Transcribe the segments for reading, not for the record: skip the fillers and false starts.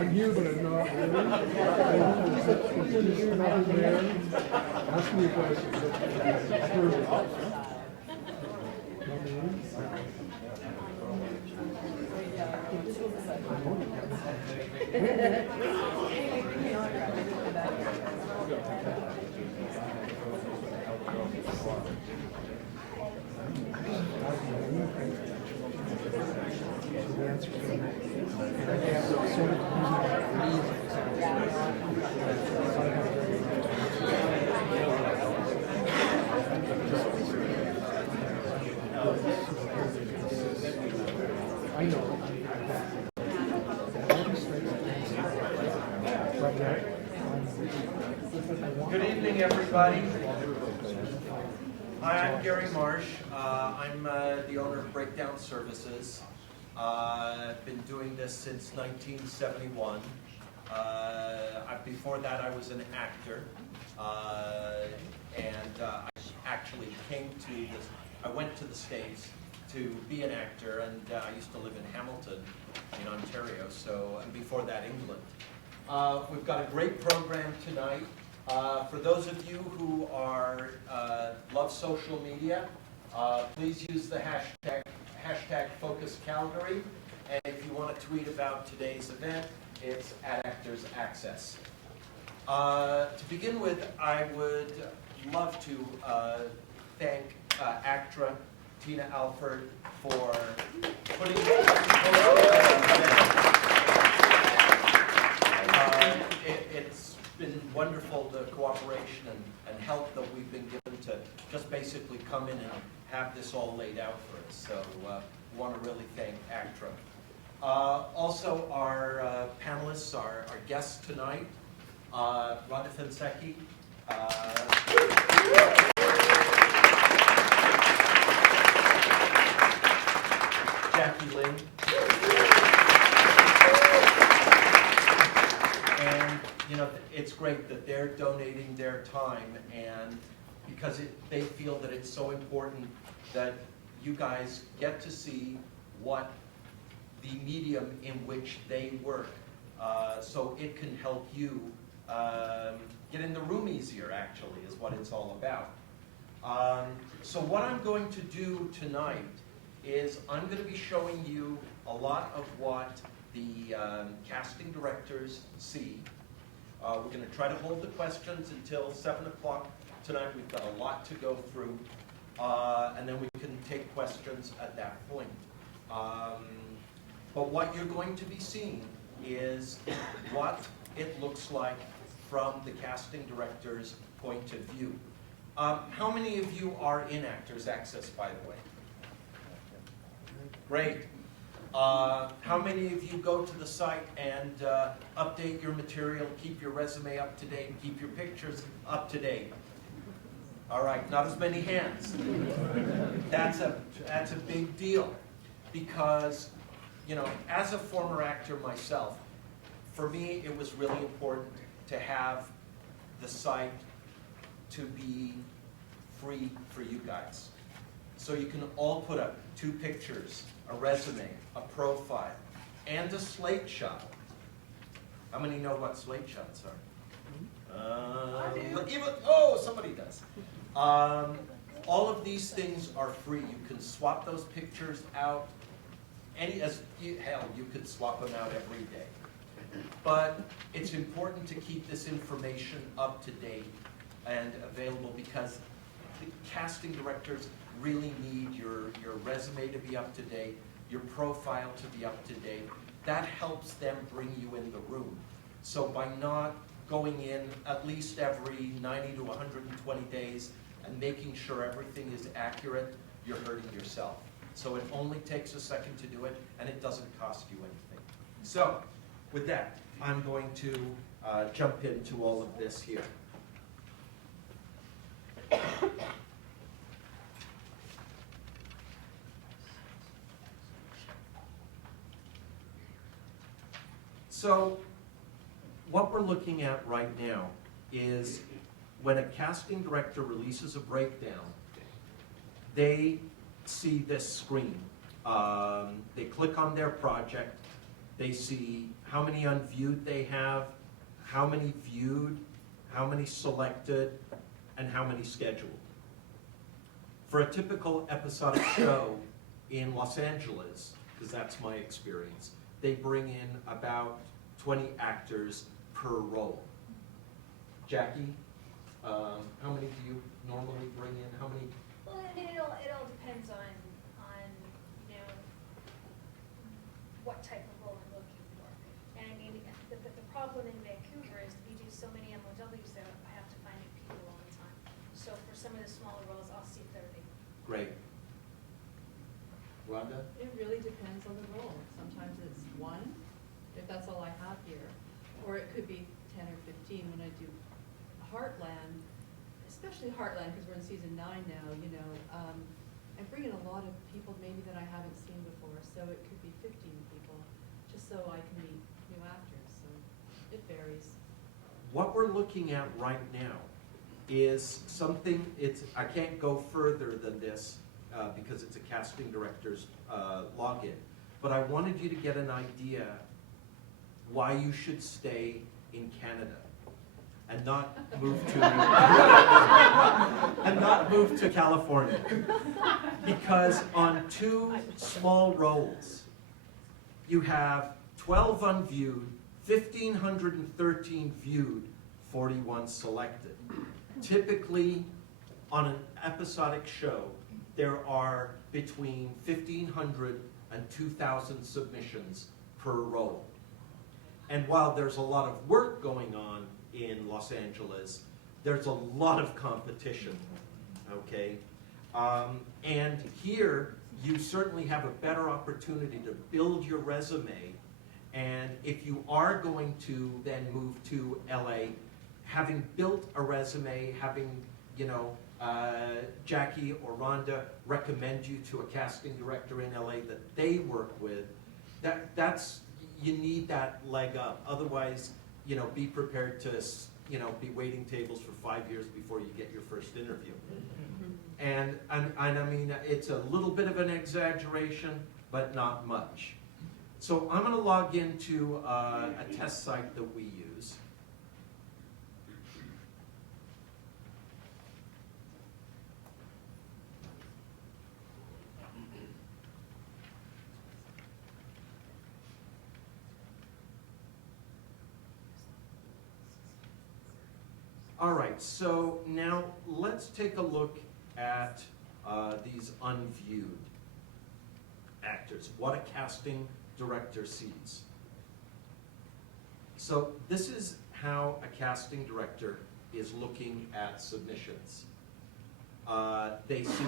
I'm you, but I'm not really. You're another man. Ask me a question. I know. Good evening, everybody. Hi, I'm Gary Marsh. I'm the owner of Breakdown Services. I've been doing this since 1971. Before that, I was an actor, and I actually I went to the States to be an actor, and I used to live in Hamilton, in Ontario, and before that, England. We've got a great program tonight. For those of you who love social media, please use the hashtag Focus Calgary. And if you want to tweet about today's event, it's at Actors Access. To begin with, I would love to thank ACTRA, Tina Alford, for putting this It's been wonderful, the cooperation and help that we've been given to just basically come in and have this all laid out for us. So we want to really thank ACTRA. Also, our panelists, our guests tonight, Rhonda Fensecki, Jackie Lynn, and it's great that they're donating their time, and because they feel that it's so important that you guys get to see what the medium in which they work, so it can help you get in the room easier, actually, is what it's all about. So what I'm going to do tonight is I'm going to be showing you a lot of what the casting directors see. We're going to try to hold the questions until 7 o'clock tonight. We've got a lot to go through, and then we can take questions at that point. But what you're going to be seeing is what it looks like from the casting director's point of view. How many of you are in Actors Access, by the way? Great. How many of you go to the site and update your material, keep your resume up to date, keep your pictures up to date? All right, not as many hands. That's a big deal, because as a former actor myself, for me it was really important to have the site to be free for you guys. So you can all put up 2 pictures, a resume, a profile, and a slate shot. How many know what slate shots are? Somebody does. All of these things are free. You can swap those pictures out. Hell, you could swap them out every day. But it's important to keep this information up to date and available, because the casting directors really need your resume to be up to date, your profile to be up to date. That helps them bring you in the room. So by not going in at least every 90 to 120 days and making sure everything is accurate, you're hurting yourself. So it only takes a second to do it, and it doesn't cost you anything. So with that, I'm going to jump into all of this here. So what we're looking at right now is when a casting director releases a breakdown, they see this screen. They click on their project, They see how many unviewed they have, how many viewed, how many selected, and how many scheduled. For a typical episodic show in Los Angeles, because that's my experience, they bring in about 20 actors per role. Jackie, how many do you normally bring in? How many? Well, I mean, it all depends on, you know, what type of role I'm looking for. And I mean, the problem in Vancouver is we do so many MOWs that I have to find new people all the time. So for some of the smaller roles, I'll see 30. Great. Rhonda? It really depends on the role. Sometimes it's 1, if that's all I have here, or it could be 10 or 15 when I do Heartland, especially Heartland, because we're in season 9 now, you know. I bring in a lot of people maybe that I haven't seen before, so it could be 15 people, just so I can meet new actors, so it varies. What we're looking at right now is something, I can't go further than this because it's a casting director's login, but I wanted you to get an idea why you should stay in Canada and not move to and not move to California, because on 2 small roles you have 12 unviewed, 1,513 viewed, 41 selected. Typically, on an episodic show, there are between 1,500 and 2,000 submissions per role. And while there's a lot of work going on in Los Angeles, there's a lot of competition, okay? And here, you certainly have a better opportunity to build your resume, and if you are going to then move to LA, having built a resume, having, you know, Jackie or Rhonda recommend you to a casting director in LA that they work with, that's, you need that leg up. Otherwise, you know, be prepared to, you know, be waiting tables for 5 years before you get your first interview. And I mean, it's a little bit of an exaggeration, but not much. So I'm going to log into a test site that we use. All right, so now let's take a look at these unviewed actors, what a casting director sees. So this is how a casting director is looking at submissions. They see,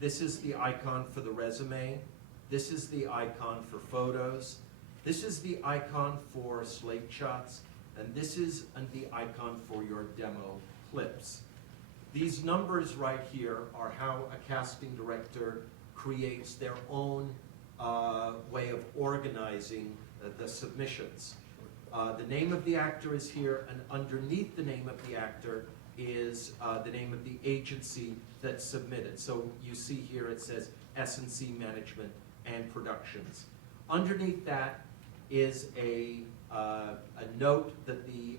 this is the icon for the resume, this is the icon for photos, this is the icon for slate shots, and this is the icon for your demo clips. These numbers right here are how a casting director creates their own way of organizing the submissions. The name of the actor is here, and underneath the name of the actor is the name of the agency that submitted. So you see here it says S&C Management and Productions. Underneath that is a note that the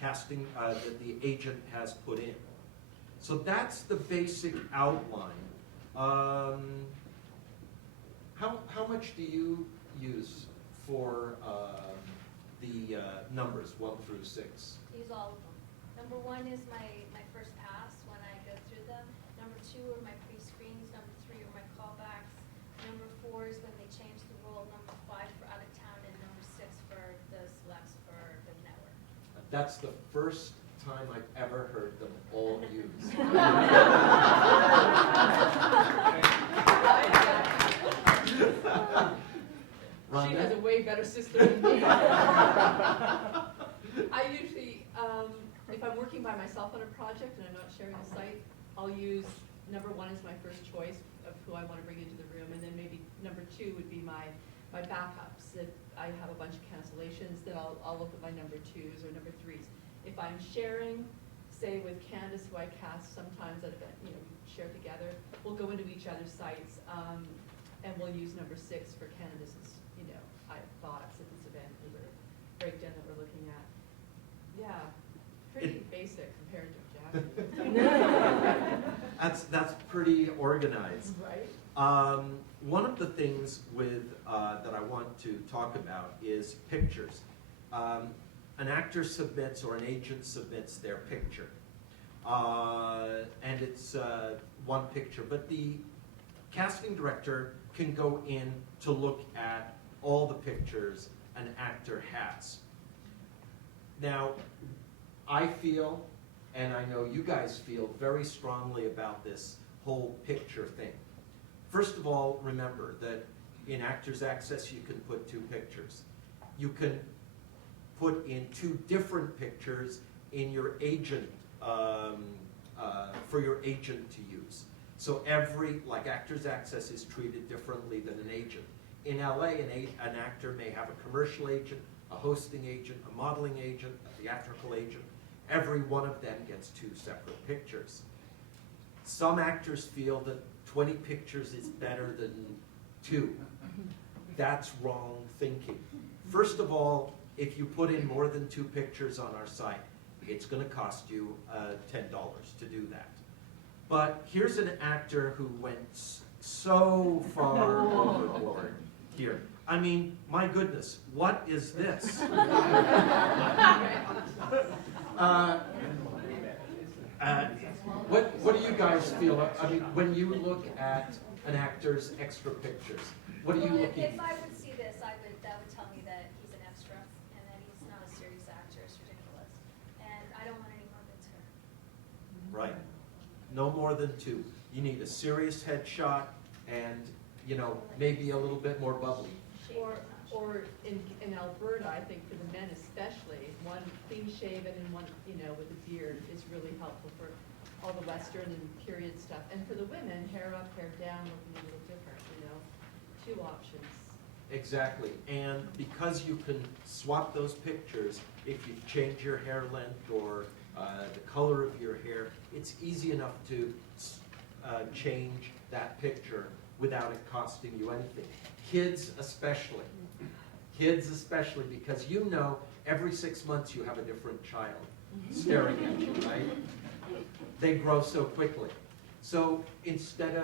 casting, that the agent has put in. So that's the basic outline. How much do you use for the numbers 1 through 6? Use all of them. Number 1 is my first pass when I go through them. Number 2 are my pre-screens. Number 3 are my callbacks. Number 4 is when they change the role. Number 5 for out of town, and number 6 for the selects for the network. That's the first time I've ever heard them all used. She has a way better system than me. I usually, if I'm working by myself on a project and I'm not sharing a site, I'll use number 1 as my first choice of who I want to bring into the room, and then maybe number 2 would be my backups. If I have a bunch of cancellations, then I'll look at my number 2s or number 3s. If I'm sharing, say with Candace, who I cast sometimes at event, you know, we share together, we'll go into each other's sites, and we'll use number 6 for Candace's, you know, thoughts at this event, or the breakdown that we're looking at. Yeah, pretty basic compared to Jackie. That's pretty organized. Right? One of the things that I want to talk about is pictures. An actor submits or an agent submits their picture. And it's one picture, but the casting director can go in to look at all the pictures an actor has. Now, I feel, and I know you guys feel very strongly about this whole picture thing. First of all, remember that in Actors Access you can put 2 pictures. You can put in 2 different pictures in your agent, for your agent to use. So like Actors Access is treated differently than an agent. In LA, an actor may have a commercial agent, a hosting agent, a modeling agent, a theatrical agent. Every one of them gets 2 separate pictures. Some actors feel that 20 pictures is better than 2. That's wrong thinking. First of all, if you put in more than 2 pictures on our site, it's going to cost you $10 to do that. But here's an actor who went so far overboard here. I mean, my goodness, what is this? What do you guys feel? I mean, when you look at an actor's extra pictures, what are you looking If I would see this, that would tell me that he's an extra and that he's not a serious actor. It's ridiculous. And I don't want any more bits here. Right. No more than 2. You need a serious headshot and, you know, maybe a little bit more bubbly. Or in Alberta, I think for the men especially, one clean shaven and one, with a beard is really helpful for all the Western and period stuff. And for the women, hair up, hair down, looking a little different, 2 options. Exactly. And because you can swap those pictures, if you change your hair length or the color of your hair, it's easy enough to change that picture without it costing you anything. Kids especially. Kids especially, because every 6 months you have a different child staring at you, right? They grow so quickly. So instead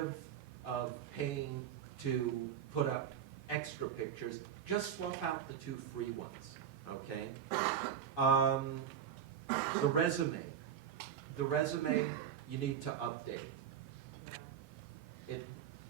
of paying to put up extra pictures, just swap out the 2 free ones, okay? The resume. The resume, you need to update.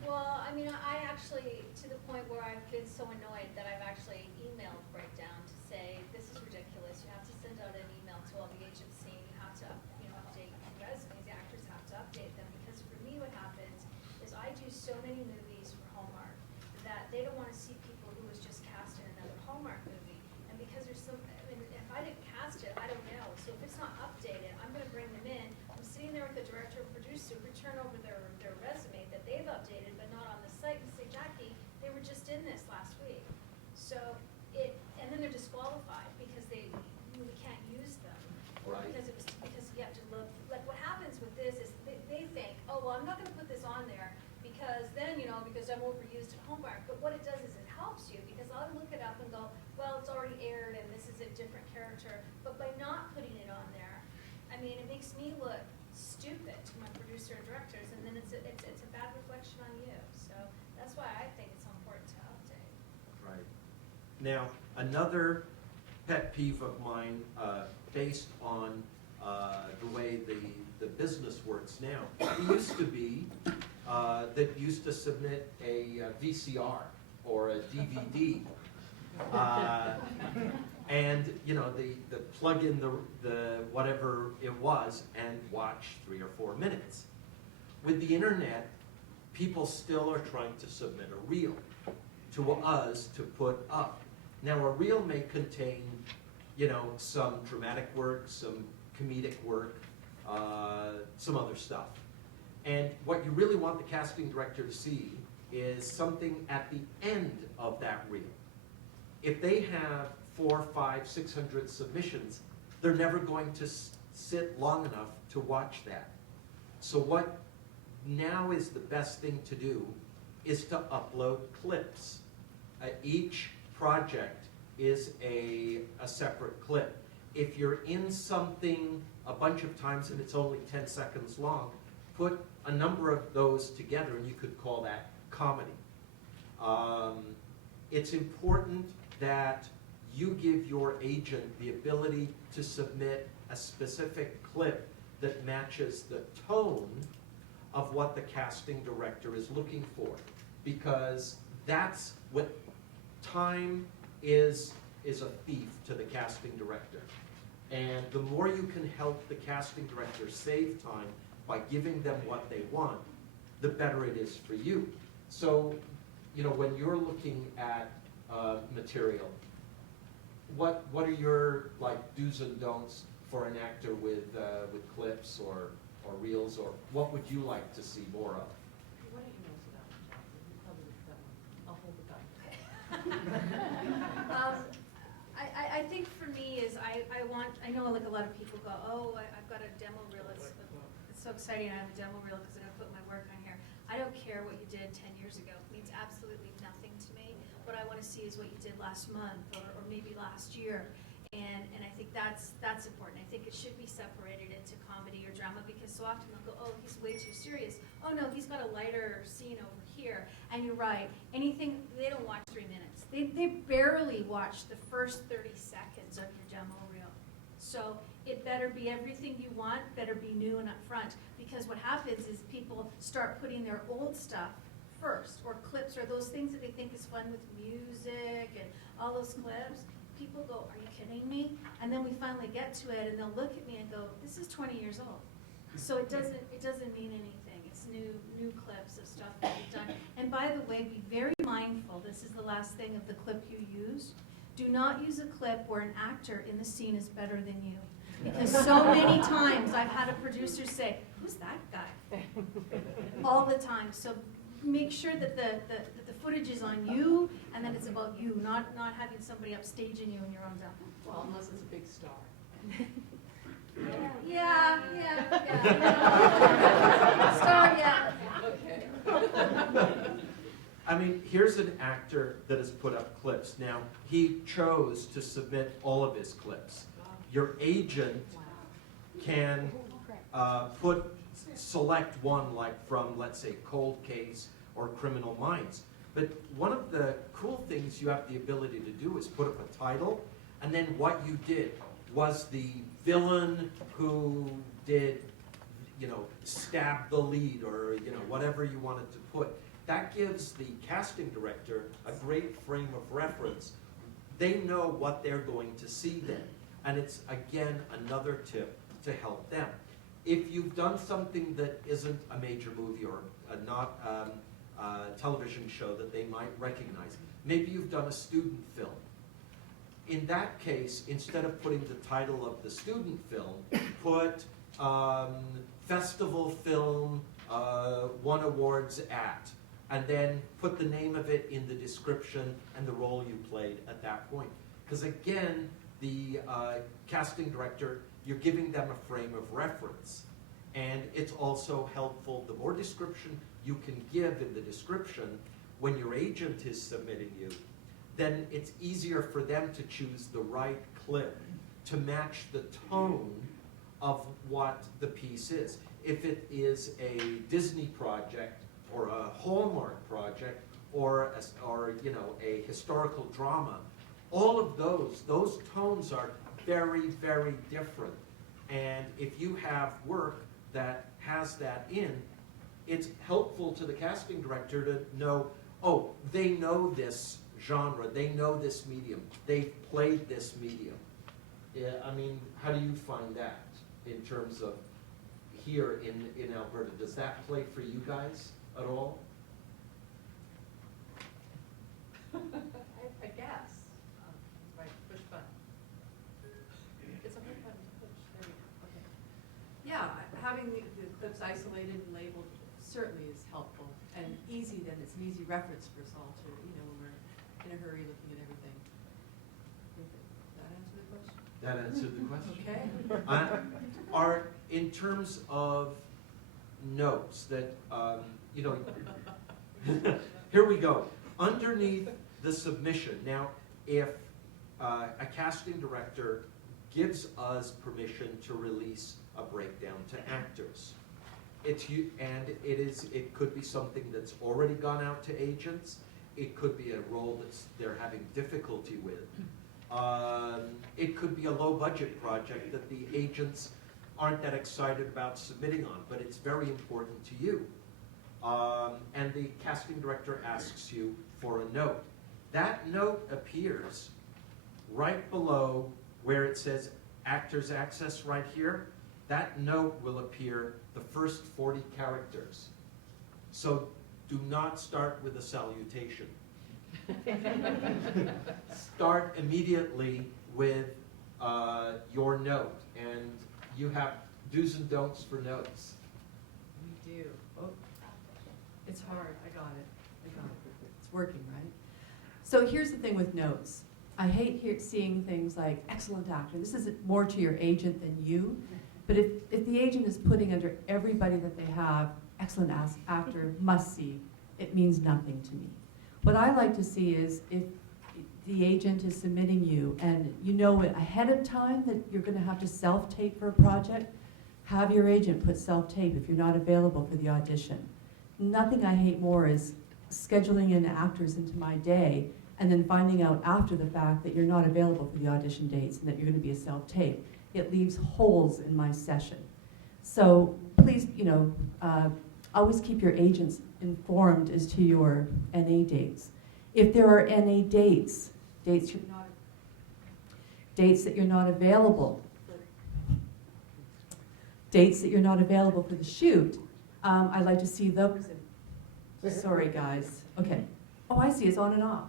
Well, I mean, I actually, to the point where I've been so annoyed that I've actually emailed Breakdown to say, this is ridiculous. You have to send out an email to all the agents saying you have to, update resumes. The actors have to update them, because for me what happens is I do so many movies for Hallmark that they don't want to see people who was just cast in another Hallmark movie. And because there's if I didn't cast it, I don't know. So if it's not updated, I'm going to bring them in. I'm sitting there with the director or producer who turn over their resume that they've updated but not on the site and say, Jackie, they were just in this last week. So and then they're disqualified because we can't use them. Right. Because you have to look, like what happens with this is they think, oh, well, I'm not going to put this on there because then, because I'm overused at Hallmark. But what it does is it helps you, because I'll look it up and go, well, it's already aired and this is a different character. But by not putting it on there, I mean, it makes me look stupid to my producer and directors, and then it's a bad reflection on you. So that's why I think it's so important to update. Right. Now, another pet peeve of mine, based on the way the business works now, it used to be that used to submit a VCR or a DVD. And the plug in the whatever it was and watch 3 or 4 minutes. With the internet, people still are trying to submit a reel to us to put up. Now a reel may contain, some dramatic work, some comedic work, some other stuff. And what you really want the casting director to see is something at the end of that reel. If they have 400, 500, 600 submissions, they're never going to sit long enough to watch that. So what now is the best thing to do is to upload clips. Each project is a separate clip. If you're in something a bunch of times and it's only 10 seconds long, put a number of those together and you could call that comedy. It's important that you give your agent the ability to submit a specific clip that matches the tone of what the casting director is looking for, because that's what time is a thief to the casting director. And the more you can help the casting director save time by giving them what they want, the better it is for you. So, you know, when you're looking at material, what are your like do's and don'ts for an actor with clips or reels, or what would you like to see more of? Why don't you answer that one, Jonathan? You probably that one. I'll hold the gun. I think for me is I know like a lot of people go, oh, I've got a demo reel, it's so exciting, I have a demo reel because I'm going to put my work on here. I don't care what you did 10 years ago, it means absolutely nothing to me. What I want to see is what you did last month or maybe last year. And I think that's important. I think it should be separated into comedy or drama, because so often they'll go, oh, he's way too serious. Oh no, he's got a lighter scene over here. And you're right, anything, they don't watch 3 minutes. They barely watch the first 30 seconds of your demo reel. So it better be everything you want, better be new and upfront. Because what happens is people start putting their old stuff first, or clips, or those things that they think is fun with music and all those clips. People go, are you kidding me? And then we finally get to it, and they'll look at me and go, this is 20 years old. So it doesn't mean anything. It's new clips of stuff that we've done. And by the way, be very mindful. This is the last thing of the clip you use. Do not use a clip where an actor in the scene is better than you. Because so many times I've had a producer say, who's that guy? All the time. So make sure that the footage is on you, and that it's about you, not having somebody upstaging you in your own demo. Well, unless it's a big star. Yeah. Star, yeah. Okay. I mean, here's an actor that has put up clips. Now, he chose to submit all of his clips. Your agent can select one, like from, let's say, Cold Case or Criminal Minds. But one of the cool things you have the ability to do is put up a title, and then what you did was the villain who did, you know, stab the lead, or, you know, whatever you wanted to put. That gives the casting director a great frame of reference. They know what they're going to see then. And it's, again, another tip to help them. If you've done something that isn't a major movie or not a television show that they might recognize, maybe you've done a student film. In that case, instead of putting the title of the student film, put festival film won awards at, and then put the name of it in the description and the role you played at that point. Because again, the casting director, you're giving them a frame of reference. And it's also helpful, the more description you can give in the description when your agent is submitting you, then it's easier for them to choose the right clip to match the tone of what the piece is. If it is a Disney project or a Hallmark project or you know, a historical drama, all of those tones are very, very different. And if you have work that has that in, it's helpful to the casting director to know, oh, they know this genre, they know this medium, they've played this medium. Yeah, I mean, how do you find that in terms of here in Alberta? Does that play for you guys at all? I guess. Right, push button. It's a hard button to push. There we go. Okay. Yeah, having the clips isolated and labeled certainly is helpful and easy. Then it's an easy reference for us all to, you know, when we're in a hurry looking at everything. Did that answer the question? That answered the question. Okay. Are, in terms of notes that, you know, here we go. Underneath the submission. Now, if a casting director gives us permission to release a breakdown to actors. It could be something that's already gone out to agents. It could be a role they're having difficulty with. It could be a low-budget project that the agents aren't that excited about submitting on, but it's very important to you. And the casting director asks you for a note. That note appears right below where it says Actors Access right here. That note will appear the first 40 characters. So do not start with a salutation. Start immediately with your note, and you have do's and don'ts for notes. We do. Oh, it's hard. I got it. It's working, right? So here's the thing with notes. I hate seeing things like excellent actor. This is more to your agent than you. But if the agent is putting under everybody that they have, excellent actor, must see, it means nothing to me. What I like to see is if the agent is submitting you and you know ahead of time that you're going to have to self-tape for a project, have your agent put self-tape if you're not available for the audition. Nothing I hate more is scheduling in actors into my day and then finding out after the fact that you're not available for the audition dates and that you're going to be a self-tape. It leaves holes in my session. So please, always keep your agents informed as to your NA dates. If there are NA dates that you're not available for the shoot, I'd like to see those. Sorry, guys. Okay. Oh, I see. It's on and off.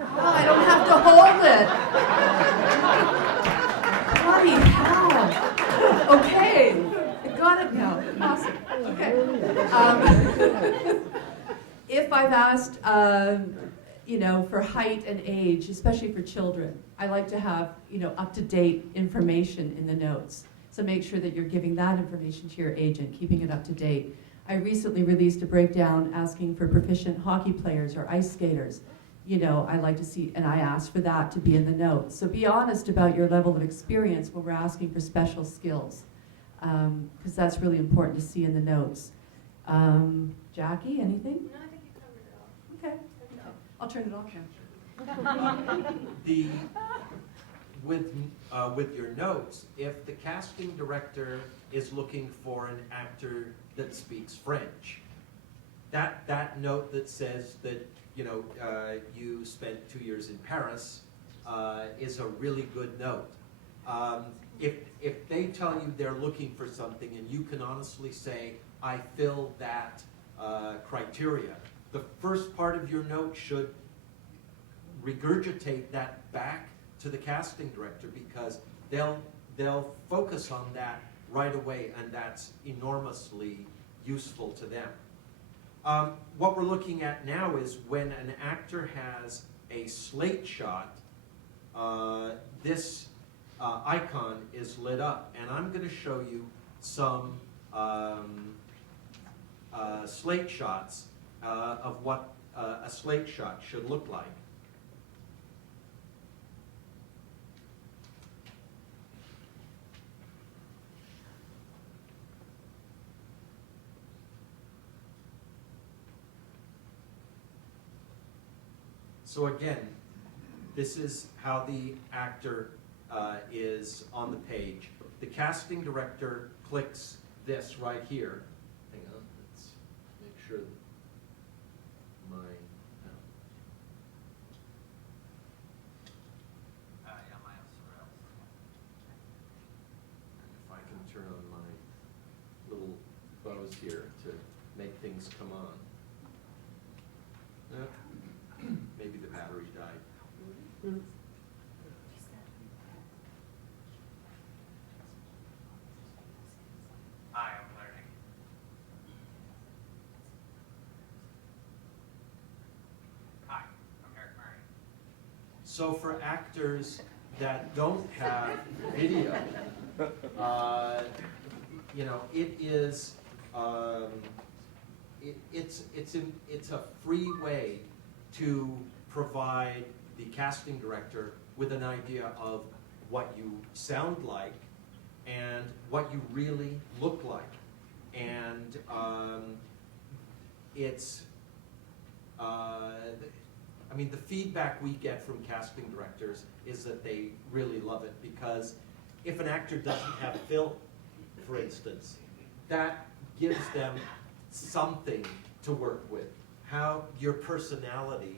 Oh, I don't have to hold it. Bloody hell. Okay. I got it now. Awesome. Okay. If I've asked, for height and age, especially for children, I like to have, up-to-date information in the notes. So make sure that you're giving that information to your agent, keeping it up to date. I recently released a breakdown asking for proficient hockey players or ice skaters. I like to see, and I asked for that to be in the notes. So be honest about your level of experience when we're asking for special skills, because that's really important to see in the notes. Jackie, anything? No, I think you covered it all. Okay. I'll turn it off now. With your notes, if the casting director is looking for an actor that speaks French, that note that says that you spent 2 years in Paris is a really good note. If they tell you they're looking for something and you can honestly say, I fill that criteria, the first part of your note should regurgitate that back to the casting director, because they'll focus on that right away, and that's enormously useful to them. What we're looking at now is when an actor has a slate shot, this icon is lit up, and I'm going to show you some slate shots of what a slate shot should look like. So again, this is how the actor is on the page. The casting director clicks this right here. Hang on, let's make sure my... If I can turn on my little bows here to make things come on. Maybe the battery died. Hi, I'm learning. Hi, I'm Eric Murray. So for actors that don't have video, it is it's a free way to provide the casting director with an idea of what you sound like and what you really look like. And I mean, the feedback we get from casting directors is that they really love it, because if an actor doesn't have film, for instance, that gives them something to work with. How your personality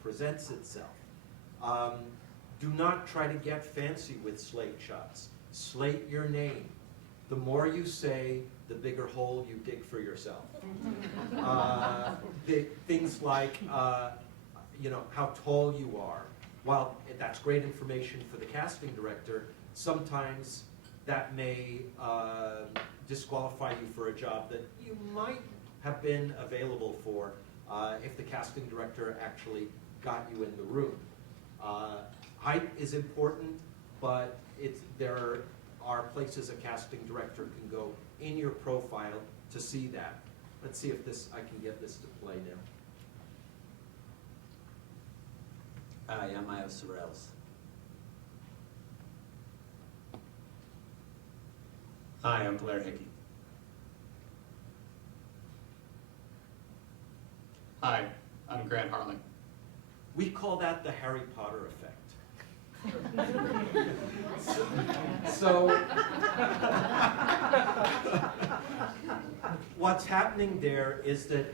presents itself. Do not try to get fancy with slate shots. Slate your name. The more you say, the bigger hole you dig for yourself. Things like, you know, how tall you are. While that's great information for the casting director, sometimes that may disqualify you for a job that you might have been available for if the casting director actually got you in the room. Height is important, but there are places a casting director can go in your profile to see that. Let's see if I can get this to play now. Hi, I'm Io Sorrells. Hi, I'm Blair Hickey. Hi, I'm Grant Harling. We call that the Harry Potter effect. So what's happening there is that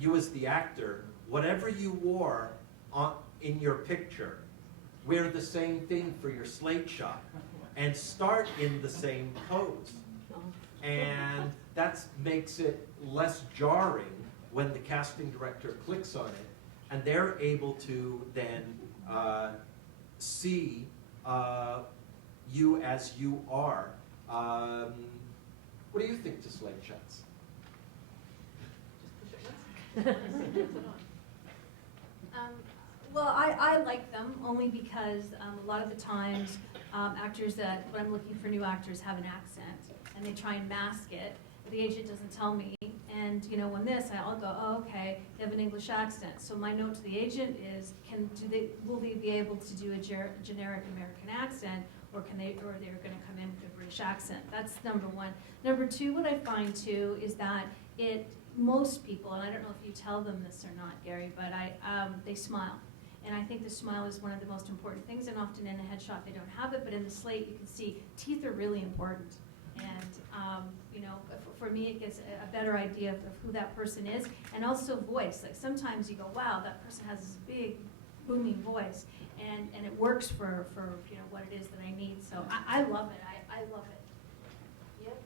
you as the actor, whatever you wore in your picture, wear the same thing for your slate shot and start in the same pose. And that makes it less jarring when the casting director clicks on it, and they're able to then see you as you are. What do you think to slate shots? Just push it once. Well, I like them only because a lot of the times actors when I'm looking for new actors have an accent and they try and mask it. The agent doesn't tell me, and you know, on this I'll go, oh, okay, they have an English accent. So my note to the agent is, will they be able to do a generic American accent, or they're going to come in with a British accent? That's number one. Number two, what I find too is that most people, and I don't know if you tell them this or not, Gary, but they smile. And I think the smile is one of the most important things, and often in a headshot they don't have it, but in the slate you can see teeth are really important. And you know, for me it gives a better idea of who that person is, and also voice. Like sometimes you go, wow, that person has this big booming voice, and it works for you know what it is that I need. So I love it. I love it. Yep.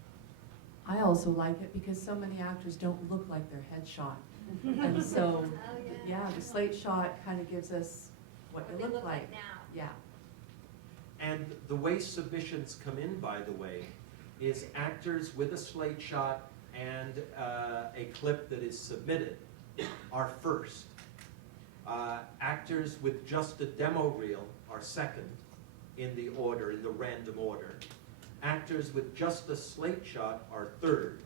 I also like it because so many actors don't look like their headshot. And so, yeah, the slate shot kind of gives us what What they they look like. now. Yeah. And the way submissions come in, by the way, is actors with a slate shot and a clip that is submitted are first. Actors with just a demo reel are second in the order, in the random order. Actors with just a slate shot are third.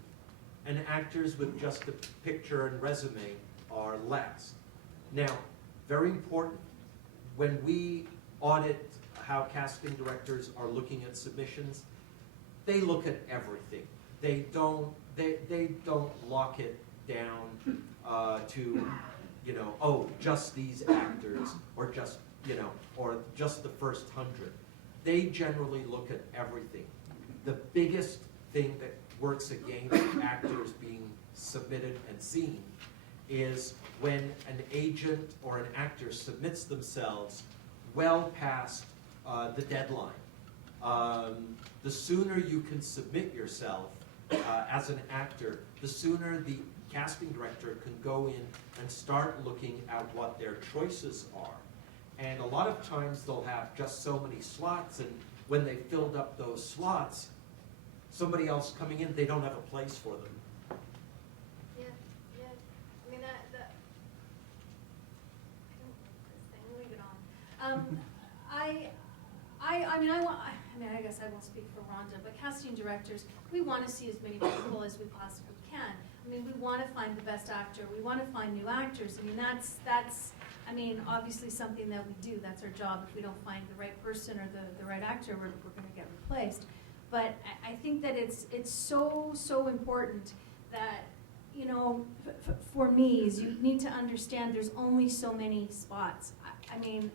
And actors with just a picture and resume are last. Now, very important, when we audit how casting directors are looking at submissions, they look at everything. They don't lock it down to, you know, oh, just these actors, or just, you know, or just the first 100. They generally look at everything. The biggest thing that works against actors being submitted and seen is when an agent or an actor submits themselves well past the deadline. The sooner you can submit yourself as an actor, the sooner the casting director can go in and start looking at what their choices are. And a lot of times they'll have just so many slots, and when they filled up those slots, somebody else coming in, they don't have a place for them. Yeah. I mean I leave it on. I guess I won't speak for Rhonda, but casting directors, we want to see as many people as we possibly can. I mean, we want to find the best actor. We want to find new actors. I mean, that's I mean, obviously something that we do, that's our job. If we don't find the right person or the right actor, we're gonna get replaced. But I think that it's so important that, you know, for me, is you need to understand there's only so many spots. I mean,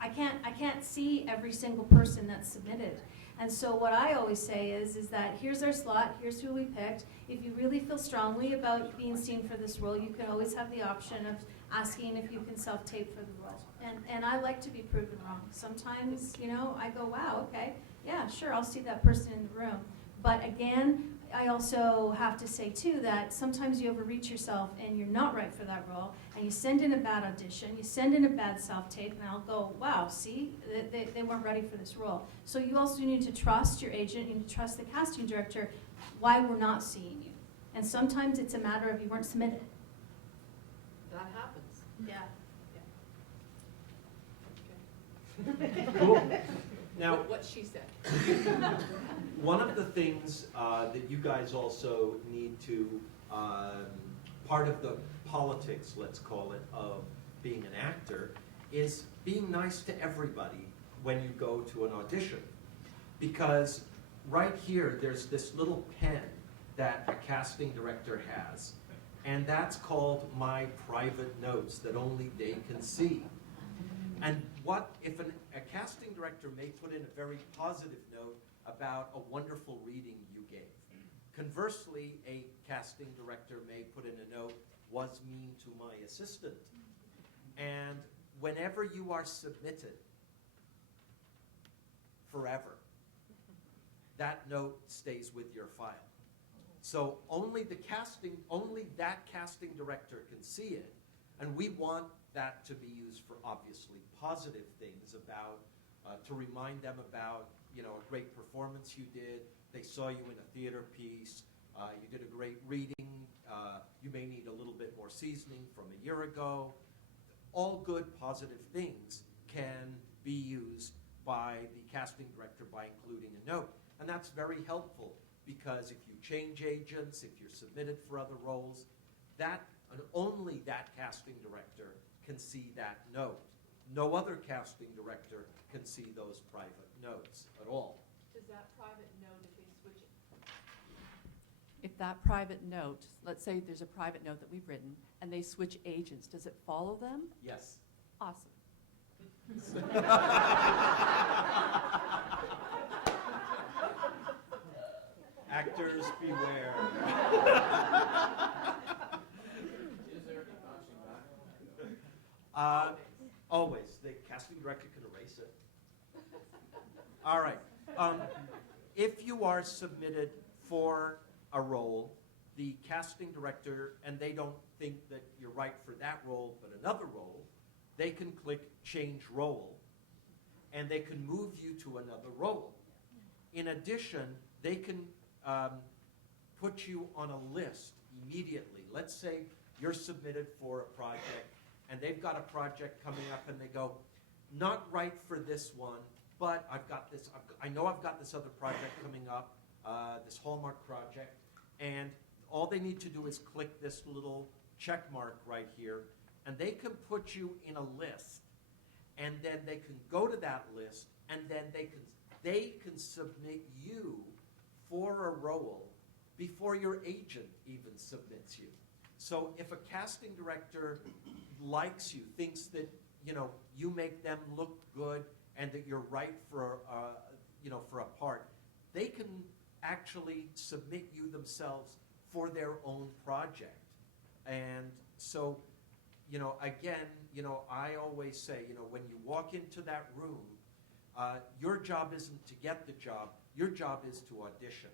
I can't see every single person that's submitted. And so what I always say is that here's our slot, here's who we picked. If you really feel strongly about being seen for this role, you can always have the option of asking if you can self-tape for the role. And I like to be proven wrong. Sometimes, you know, I go, wow, okay, yeah, sure, I'll see that person in the room. But again, I also have to say too that sometimes you overreach yourself and you're not right for that role, and you send in a bad audition, you send in a bad self-tape, and I'll go, wow, see, they weren't ready for this role. So you also need to trust your agent, you need to trust the casting director, why we're not seeing you. And sometimes it's a matter of you weren't submitted. That happens. Yeah. Cool. Now, What she said. one of the things that you guys also need to, part of the politics, let's call it, of being an actor, is being nice to everybody when you go to an audition. Because right here, there's this little pen that a casting director has, and that's called my private notes that only they can see. And what if a casting director may put in a very positive note about a wonderful reading you gave. Conversely, a casting director may put in a note, was mean to my assistant. And whenever you are submitted, forever, that note stays with your file. So only that casting director can see it, and we want that to be used for obviously positive things about, to remind them about, you know, a great performance you did, they saw you in a theater piece, you did a great reading, you may need a little bit more seasoning from a year ago. All good positive things can be used by the casting director by including a note. And that's very helpful because if you change agents, if you're submitted for other roles, that and only that casting director can see that note. No other casting director can see those private notes at all. Does that private note, if they switch it? If that private note, let's say there's a private note that we've written, and they switch agents, does it follow them? Yes. Awesome. Actors beware. Always. The casting director can erase it. All right. If you are submitted for a role, the casting director, and they don't think that you're right for that role, but another role, they can click Change Role, and they can move you to another role. In addition, they can put you on a list immediately. Let's say you're submitted for a project, and they've got a project coming up, and they go, not right for this one, but I've got this, I know I've got this other project coming up, this Hallmark project, and all they need to do is click this little check mark right here, and they can put you in a list, and then they can go to that list, and then they can submit you for a role before your agent even submits you. So if a casting director likes you, thinks that, you know, you make them look good and that you're right for you know, for a part, they can actually submit you themselves for their own project. And so, you know, again, you know, I always say, you know, when you walk into that room, your job isn't to get the job, your job is to audition.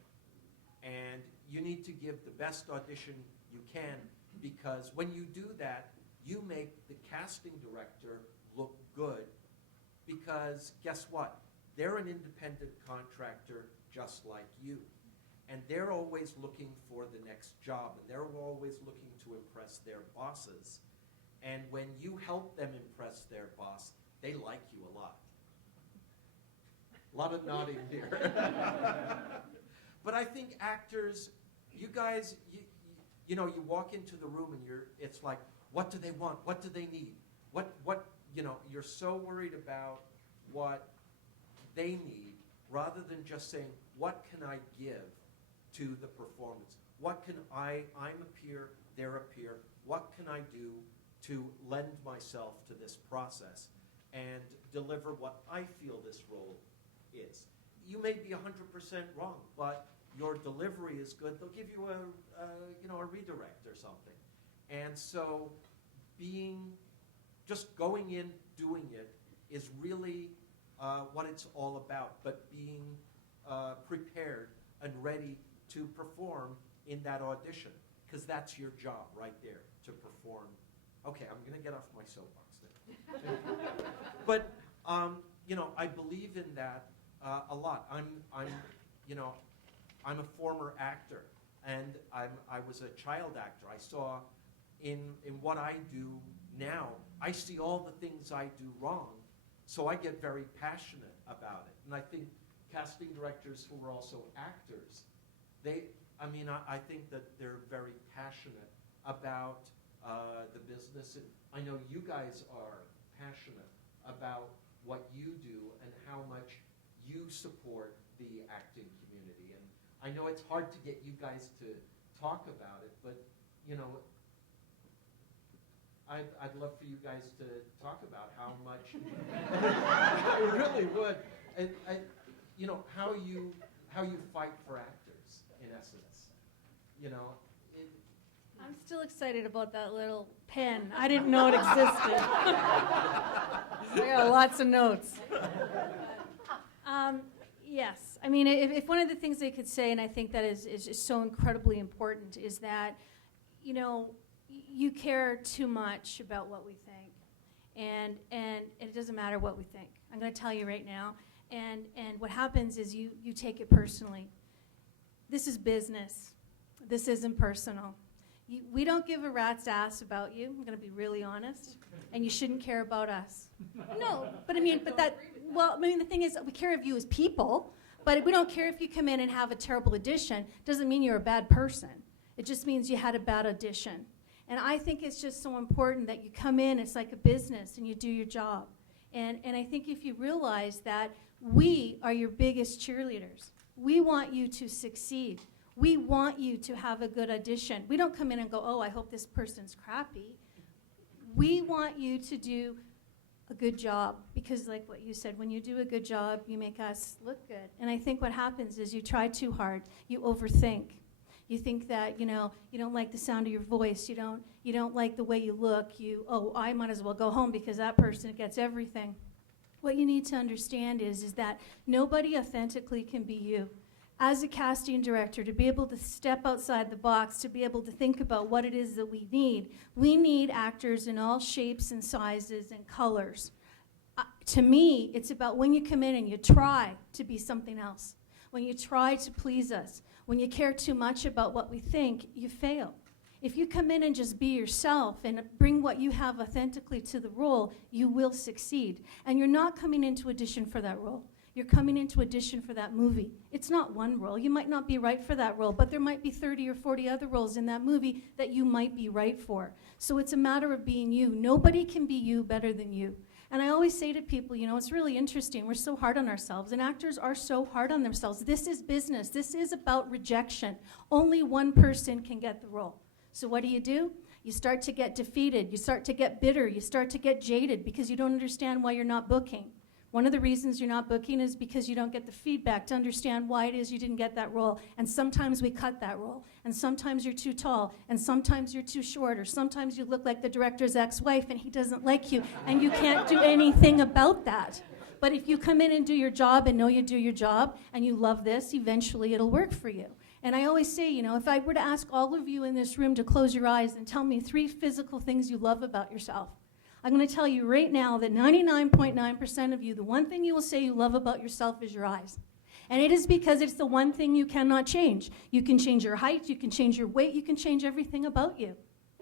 And you need to give the best audition you can, because when you do that, you make the casting director look good, because guess what? They're an independent contractor just like you. And they're always looking for the next job, and they're always looking to impress their bosses. And when you help them impress their boss, they like you a lot. A lot of nodding here. But I think actors, you guys, you know, you walk into the room and it's like, what do they want? What do they need? you're so worried about what they need, rather than just saying, what can I give to the performance? What can I'm a peer, they're a peer, what can I do to lend myself to this process and deliver what I feel this role is? You may be 100% wrong, but your delivery is good. They'll give you a redirect or something. And so just going in, doing it is really what it's all about, but being prepared and ready to perform in that audition, because that's your job right there, to perform. Okay, I'm going to get off my soapbox then. But I believe in that a lot. I'm a former actor, and I was a child actor. I saw in what I do now, I see all the things I do wrong, so I get very passionate about it. And I think casting directors who are also actors, I think that they're very passionate about the business. And I know you guys are passionate about what you do and how much you support the acting community. And I know it's hard to get you guys to talk about it, but I'd love for you guys to talk about how much I really would, and how you fight for actors in essence. I'm still excited about that little pen. I didn't know it existed. I got lots of notes. Yes, I mean, if one of the things they could say, and I think that is so incredibly important, is that, you care too much about what we think, and it doesn't matter what we think. I'm going to tell you right now, and what happens is you take it personally. This is business. This isn't personal. We don't give a rat's ass about you. I'm going to be really honest, and you shouldn't care about us. No, but the thing is, we care of you as people, but we don't care if you come in and have a terrible audition. Doesn't mean you're a bad person. It just means you had a bad audition. And I think it's just so important that you come in, it's like a business, and you do your job. And I think if you realize that we are your biggest cheerleaders, we want you to succeed. We want you to have a good audition. We don't come in and go, oh, I hope this person's crappy. We want you to do a good job, because like what you said, when you do a good job, you make us look good. And I think what happens is you try too hard, you overthink. You think that, you don't like the sound of your voice, you don't like the way you look, I might as well go home because that person gets everything. What you need to understand is that nobody authentically can be you. As a casting director, to be able to step outside the box, to be able to think about what it is that we need actors in all shapes and sizes and colors. To me, it's about when you come in and you try to be something else, when you try to please us, when you care too much about what we think, you fail. If you come in and just be yourself and bring what you have authentically to the role, you will succeed. And you're not coming into audition for that role. You're coming into audition for that movie. It's not one role. You might not be right for that role, but there might be 30 or 40 other roles in that movie that you might be right for. So it's a matter of being you. Nobody can be you better than you. And I always say to people, it's really interesting. We're so hard on ourselves, and actors are so hard on themselves. This is business. This is about rejection. Only one person can get the role. So what do? You start to get defeated. You start to get bitter. You start to get jaded because you don't understand why you're not booking. One of the reasons you're not booking is because you don't get the feedback to understand why it is you didn't get that role. And sometimes we cut that role. And sometimes you're too tall. And sometimes you're too short. Or sometimes you look like the director's ex-wife and he doesn't like you. And you can't do anything about that. But if you come in and do your job and know you do your job and you love this, eventually it'll work for you. And I always say, if I were to ask all of you in this room to close your eyes and tell me 3 physical things you love about yourself, I'm going to tell you right now that 99.9% of you, the one thing you will say you love about yourself is your eyes. And it is because it's the one thing you cannot change. You can change your height, you can change your weight, you can change everything about you,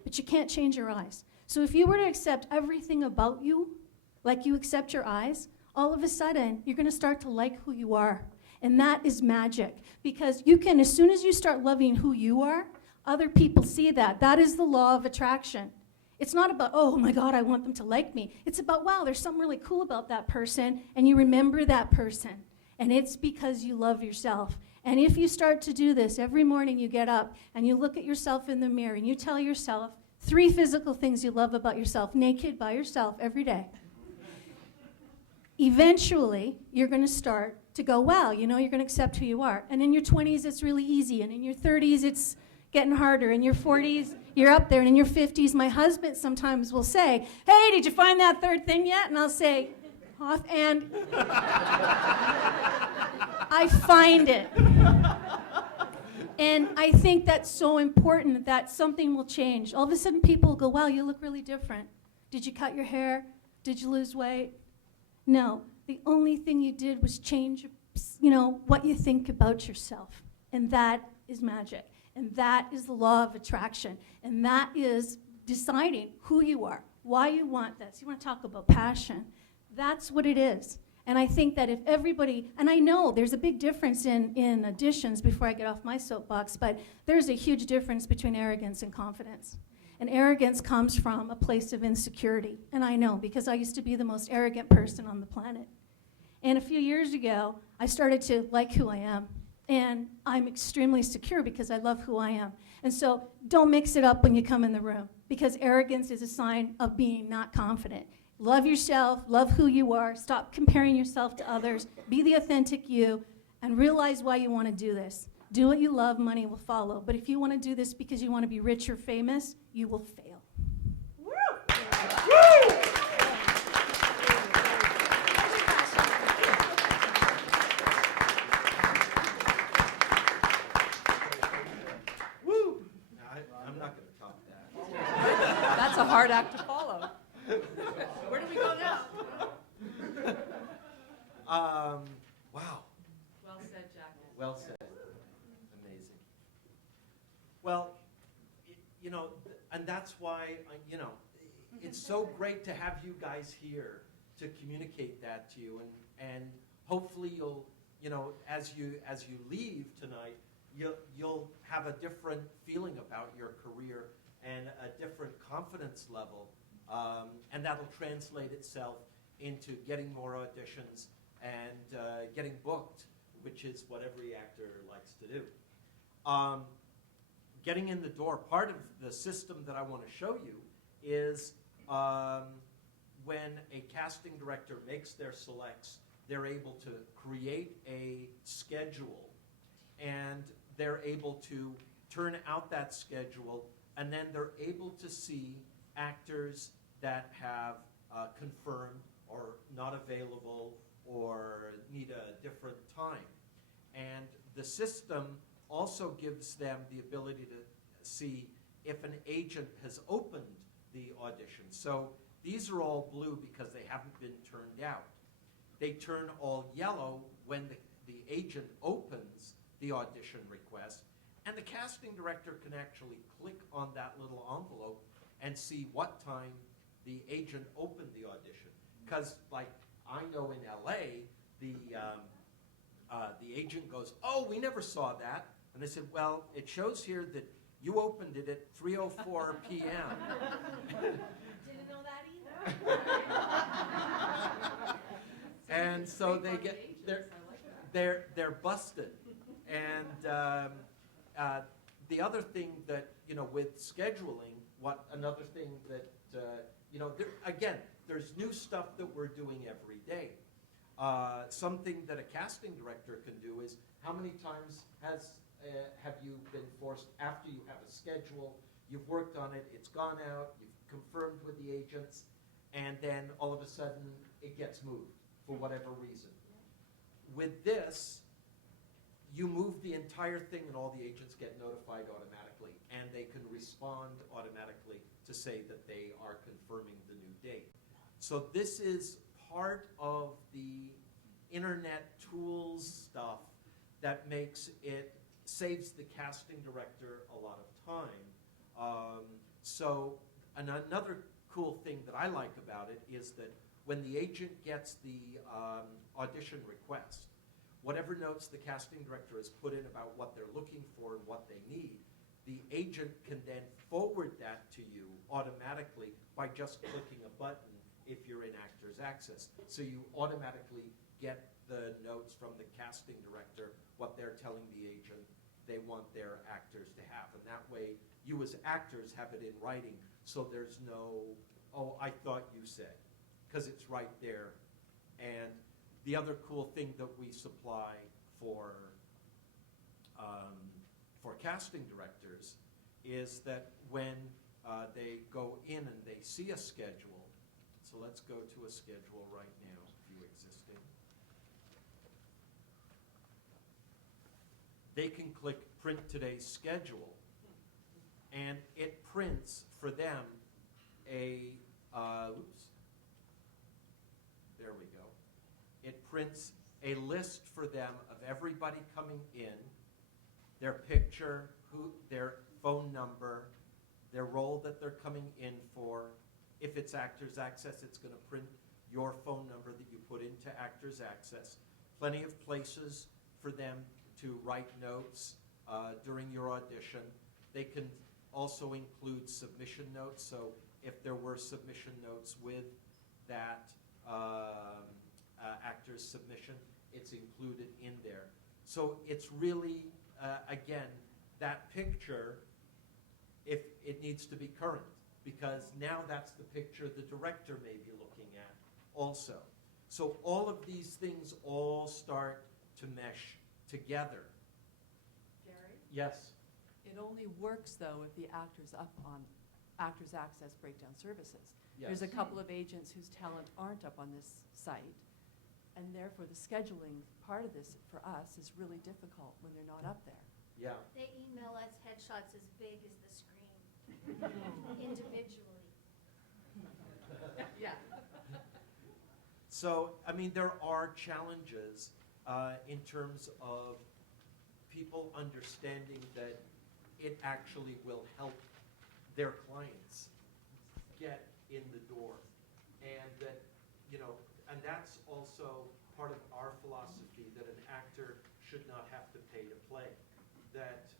but you can't change your eyes. So if you were to accept everything about you like you accept your eyes, all of a sudden you're going to start to like who you are. And that is magic, because you can, as soon as you start loving who you are, other people see that. That is the law of attraction. It's not about, oh my God, I want them to like me. It's about, wow, there's something really cool about that person, and you remember that person. And it's because you love yourself. And if you start to do this, every morning you get up and you look at yourself in the mirror and you tell yourself 3 physical things you love about yourself, naked by yourself every day. Eventually, you're going to start to go, wow, you're going to accept who you are. And in your 20s, it's really easy. And in your 30s, it's getting harder. In your 40s, you're up there. And in your 50s, my husband sometimes will say, hey, did you find that 3rd thing yet? And I'll say, offhand, I find it. And I think that's so important that something will change. All of a sudden, people will go, wow, you look really different. Did you cut your hair? Did you lose weight? No. The only thing you did was change, what you think about yourself. And that is magic. And that is the law of attraction. And that is deciding who you are, why you want this. You want to talk about passion. That's what it is. And I think that if everybody, and I know there's a big difference in auditions before I get off my soapbox, but there's a huge difference between arrogance and confidence. And arrogance comes from a place of insecurity. And I know, because I used to be the most arrogant person on the planet. And a few years ago, I started to like who I am. And I'm extremely secure because I love who I am. And so don't mix it up when you come in the room, because arrogance is a sign of being not confident. Love yourself, love who you are, stop comparing yourself to others, be the authentic you, and realize why you want to do this. Do what you love, money will follow. But if you want to do this because you want to be rich or famous, you will fail. Woo! I'm not going to top that. That's a hard act to follow. Where do we go now? Wow. Well said, Jack. Well said. Amazing. Well, and that's why, it's so great to have you guys here to communicate that to you, and hopefully you'll, as you leave tonight, you'll have a different feeling about your career and a different confidence level, and that'll translate itself into getting more auditions and getting booked, which is what every actor likes to do. Getting in the door, part of the system that I want to show you is when a casting director makes their selects, they're able to create a schedule, and they're able to turn out that schedule, and then they're able to see actors that have confirmed or not available or need a different time. And the system also gives them the ability to see if an agent has opened the audition. So these are all blue because they haven't been turned out. They turn all yellow when the agent opens the audition request, and the casting director can actually click on that little envelope and see what time the agent opened the audition. Because, like, I know in LA, the agent goes, oh, we never saw that. And I said, well, it shows here that you opened it at 3:04 p.m. Didn't know that either. And so they get, they're busted. And the other thing that, with scheduling, another thing that, again, there's new stuff that we're doing every day. Something that a casting director can do is, how many times have you been forced, after you have a schedule, you've worked on it, it's gone out, you've confirmed with the agents, and then all of a sudden it gets moved for whatever reason. With this, you move the entire thing and all the agents get notified automatically, and they can respond automatically to say that they are confirming the new date. So this is part of the internet tools stuff that saves the casting director a lot of time. And another cool thing that I like about it is that when the agent gets the audition request, whatever notes the casting director has put in about what they're looking for and what they need, the agent can then forward that to you automatically by just clicking a button if you're in Actors Access. So you automatically get the notes from the casting director, what they're telling the agent they want their actors to have. And that way, you as actors have it in writing, so there's no, oh, I thought you said, because it's right there. And the other cool thing that we supply for casting directors is that when they go in and they see a schedule, so let's go to a schedule right now, view existing. They can click print today's schedule, and it prints for them a, oops, there we go. It prints a list for them of everybody coming in, their picture, their phone number, their role that they're coming in for. If it's Actors Access, it's going to print your phone number that you put into Actors Access. Plenty of places for them to write notes during your audition. They can also include submission notes, so if there were submission notes with that actor's submission, it's included in there. So it's really, again, that picture, if it needs to be current, because now that's the picture the director may be looking at also. So all of these things all start to mesh together. Gary? Yes? It only works, though, if the actor's up on Actors Access Breakdown Services. Yes. There's a couple of agents whose talent aren't up on this site, and therefore the scheduling part of this for us is really difficult when they're not up there. Yeah. They email us headshots as big as the screen, individually. Yeah. So, I mean, there are challenges in terms of people understanding that it actually will help their clients get in the door. And that, you know, and that's also part of our philosophy, that an actor should not have to pay to play. That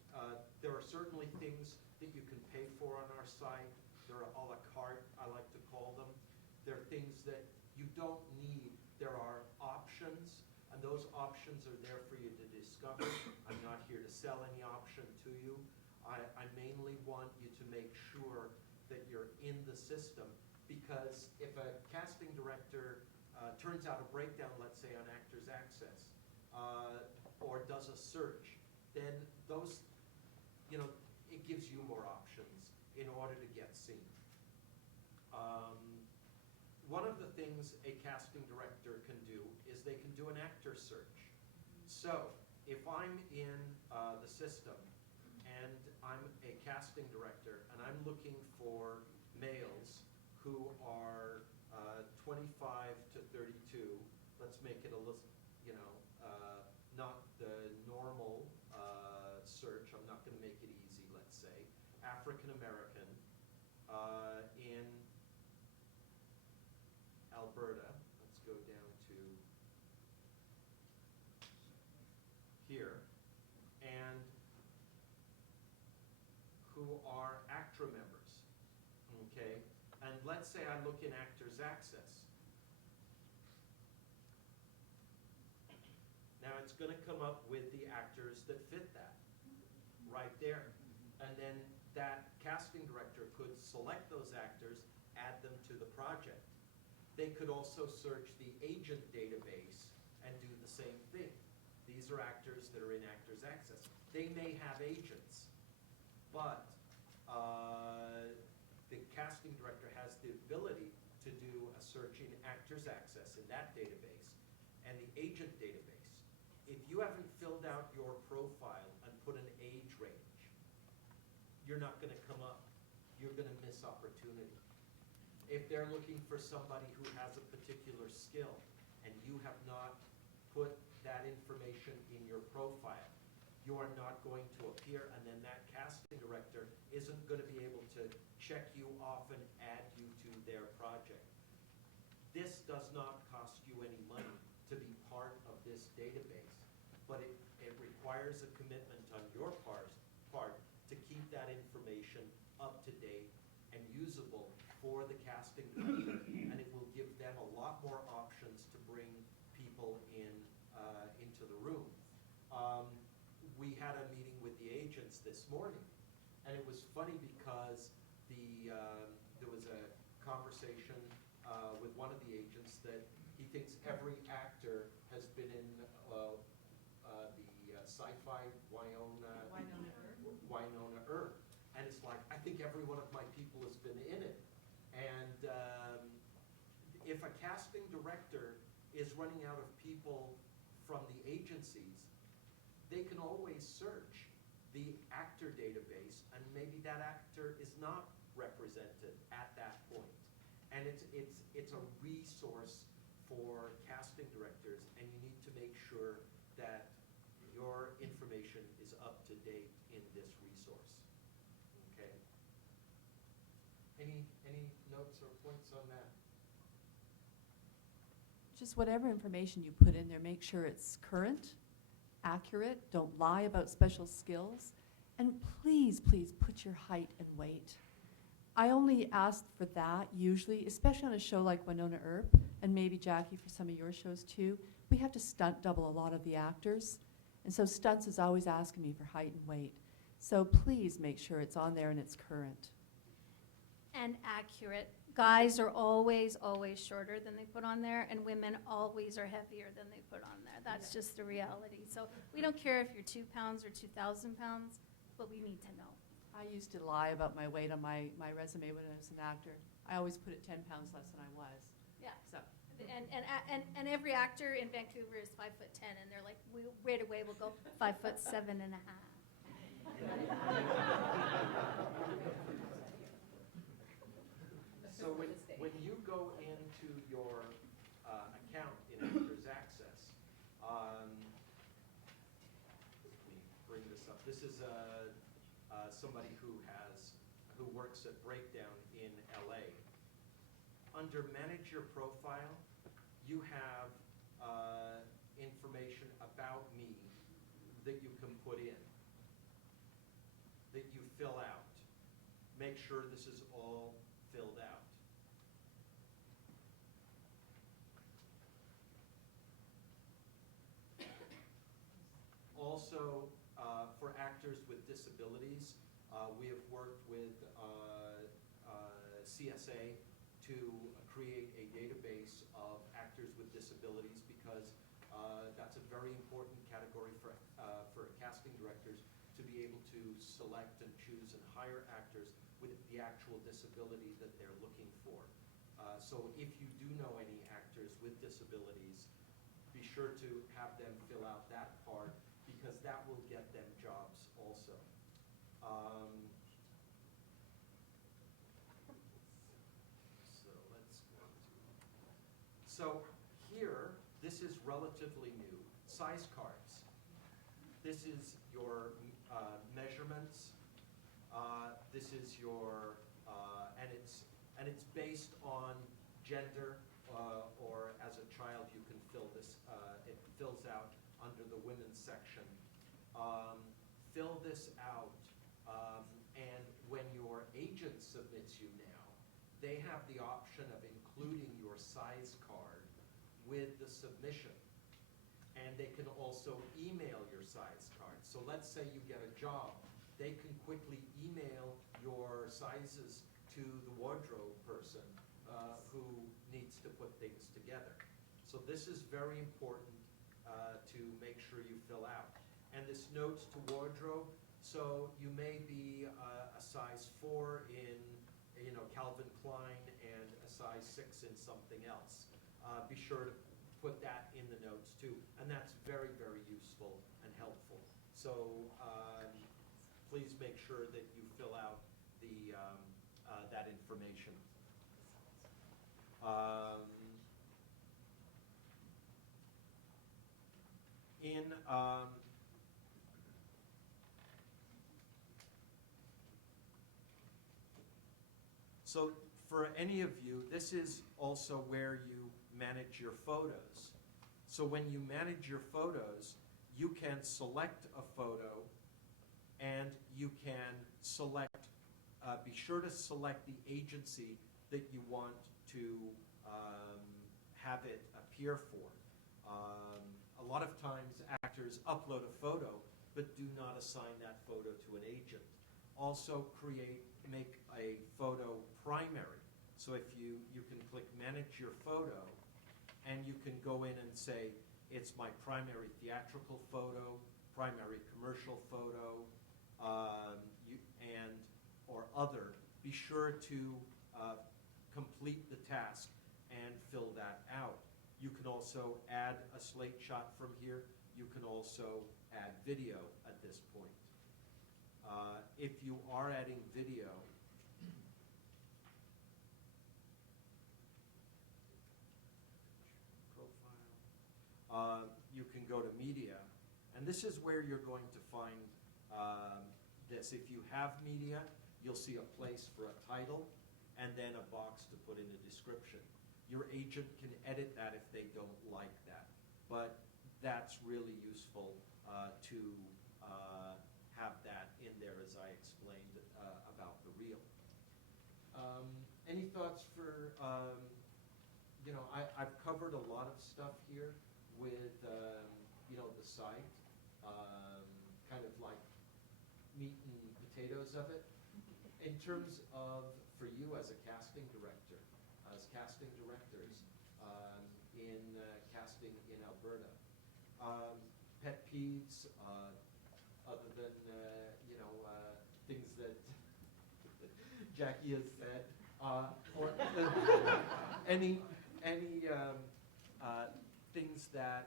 there are certainly things that you can pay for on our site. There are a la carte, I like to call them. There are things that you don't need. There are options, and those options are there for you to discover. I'm not here to sell any option to you. I mainly want you to make sure that you're in the system, because if a casting director turns out a breakdown, let's say on Actors Access, or does a search, then those, you know, it gives you more options in order to get seen. One of the things a casting director can do is they can do an actor search. So if I'm in the system and I'm a casting director and I'm looking for males who are 25 to 32, let's make it a list, you know, not the normal search. I'm not going to make it easy, let's say. African American in Alberta. Let's go down to here. And who are ACTRA members, okay? And let's say I look in Actors Access. Now it's going to come up with the actors that fit that, right there. And then that casting director could select those actors, add them to the project. They could also search the agent database and do the same thing. These are actors that are in Actors Access. They may have agents, but the casting director has the ability to do a search in Actors Access in that database and the agent database. If you haven't filled out your profile and put an age range, you're not going to come up. You're going to miss opportunity. If they're looking for somebody who has a particular skill and you have not put that information in your profile, you are not going to appear, and then that casting director isn't going to be able to check you off and add you to their project. This does not cost you any money to be part of this database, but it requires a commitment on your part to keep that information up to date and usable for the casting director, and it will give them a lot more options to bring people into the room. We had a meeting with the agents this morning, and it was funny because there was a conversation with one of the agents that he thinks every actor has been in the sci-fi Winona Earp. And it's like, I think every one of my people has been in it. And if a casting director is running out of people from the agencies, they can always search the actor database, and maybe that actor is not represented at that point. And it's a resource for casting directors, and you need to make sure that your information is up to date in this resource. Okay? Any notes or points on that? Just whatever information you put in there, make sure it's current, accurate, don't lie about special skills, and please, please put your height and weight. I only ask for that usually, especially on a show like Winona Earp, and maybe Jackie for some of your shows too. We have to stunt double a lot of the actors, and so stunts is always asking me for height and weight. So please make sure it's on there and it's current. And accurate. Guys are always, always shorter than they put on there, and women always are heavier than they put on there. That's just the reality. So we don't care if you're 2 pounds or 2,000 pounds, but we need to know. I used to lie about my weight on my resume when I was an actor. I always put it 10 pounds less than I was. Yeah. So. And every actor in Vancouver is 5'10", and they're like, right away we'll go 5'7.5". So when you go into your account in Actors Access, let me bring this up. This is somebody who works at Breakdown in LA. Under Manage Your Profile, you have information about me that you can put in, that you fill out. Make sure this is all filled out. Also, for actors with disabilities, we have worked with CSA to create a database of actors with disabilities, because that's a very important category for casting directors to be able to select and choose and hire actors with the actual disability that they're looking for. So if you do know any actors with disabilities, be sure to have them fill out that part, because that will get them jobs also. So let's go to, so here, this is relatively new, size cards. This is your measurements. This is your, and it's based on gender, or as a child you can fill this, it fills out under the women's section. Fill this out, and when your agent submits you now, they have the option of including your size card with the submission. And they can also email your size card. So let's say you get a job, they can quickly email your sizes to the wardrobe person who needs to put things together. So this is very important to make sure you fill out. And this notes to wardrobe, so you may be a size 4 in Calvin Klein and a size 6 in something else. Be sure to put that in the notes too, and that's very, very useful and helpful. So please make sure that you fill out the that information. So for any of you, this is also where you manage your photos. So when you manage your photos, you can select a photo and you can select, be sure to select the agency that you want to have it appear for. A lot of times actors upload a photo but do not assign that photo to an agent. Also make a photo primary. So if you can click manage your photo, and you can go in and say, it's my primary theatrical photo, primary commercial photo, or other. Be sure to complete the task and fill that out. You can also add a slate shot from here. You can also add video at this point. If you are adding video, profile, you can go to media, and this is where you're going to find this. If you have media, you'll see a place for a title and then a box to put in a description. Your agent can edit that if they don't like that, but that's really useful to have that in there, as I explained about the reel. Any thoughts for, I've covered a lot of stuff here with, the site, kind of like meat and potatoes of it. In terms of, for you as a casting director, as casting directors in casting in Alberta, pet peeves, other than, things that Jackie has said, or any things that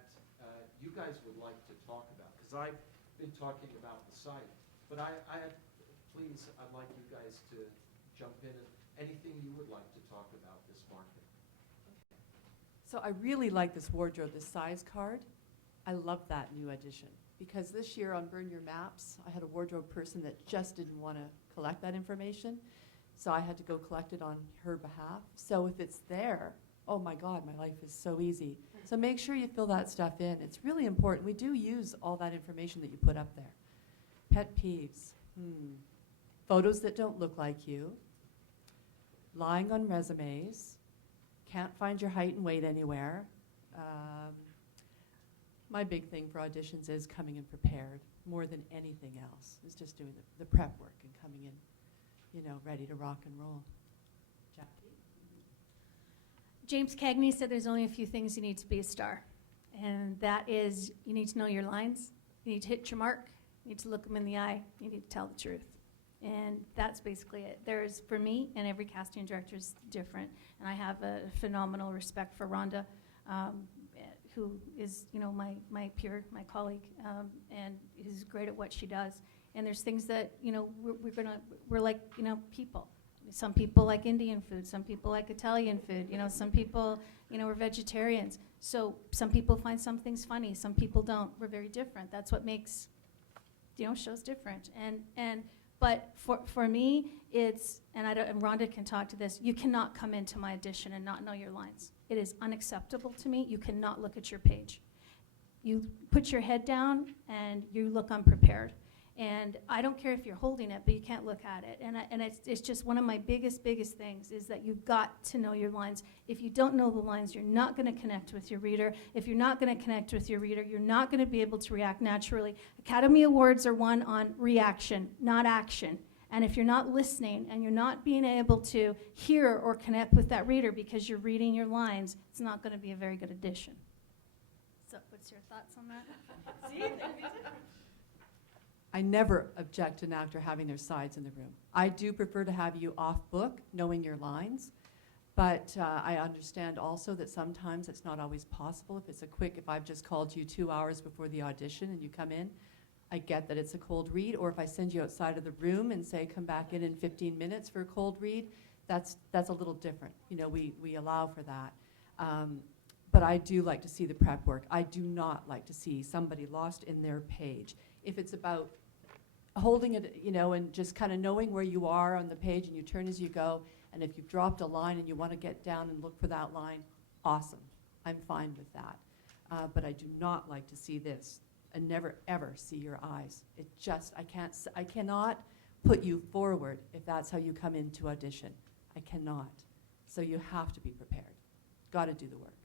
you guys would like to talk about? Because I've been talking about the site, but please, I'd like you guys to jump in and anything you would like to talk about this market. So I really like this wardrobe, this size card. I love that new addition, because this year on Burn Your Maps, I had a wardrobe person that just didn't want to collect that information, so I had to go collect it on her behalf. So if it's there, oh my God, my life is so easy. So make sure you fill that stuff in. It's really important. We do use all that information that you put up there. Pet peeves. Photos that don't look like you. Lying on resumes. Can't find your height and weight anywhere. My big thing for auditions is coming in prepared more than anything else. It's just doing the prep work and coming in, ready to rock and roll. Jackie? James Cagney said there's only a few things you need to be a star. And that is, you need to know your lines, you need to hit your mark, you need to look them in the eye, you need to tell the truth. And that's basically it. There's, for me, and every casting director is different, and I have a phenomenal respect for Rhonda, who is, my peer, my colleague, and is great at what she does. And there's things that, we're like, people. Some people like Indian food, some people like Italian food, some people, are vegetarians. So some people find some things funny, some people don't. We're very different. That's what makes, shows different. But for me, it's, and Rhonda can talk to this, you cannot come into my audition and not know your lines. It is unacceptable to me. You cannot look at your page. You put your head down and you look unprepared. And I don't care if you're holding it, but you can't look at it. And it's just one of my biggest things is that you've got to know your lines. If you don't know the lines, you're not going to connect with your reader. If you're not going to connect with your reader, you're not going to be able to react naturally. Academy Awards are won on reaction, not action. And if you're not listening and you're not being able to hear or connect with that reader because you're reading your lines, it's not going to be a very good addition. So what's your thoughts on that? See, they'd be different. I never object to an actor having their sides in the room. I do prefer to have you off book, knowing your lines, but I understand also that sometimes it's not always possible. If I've just called you 2 hours before the audition and you come in, I get that it's a cold read, or if I send you outside of the room and say come back in 15 minutes for a cold read, that's a little different. We allow for that. But I do like to see the prep work. I do not like to see somebody lost in their page. If it's about holding it, and just kind of knowing where you are on the page and you turn as you go, and if you've dropped a line and you want to get down and look for that line, awesome. I'm fine with that. But I do not like to see this. and never ever see your eyes. It just, I cannot put you forward if that's how you come into audition. I cannot. So you have to be prepared. Got to do the work.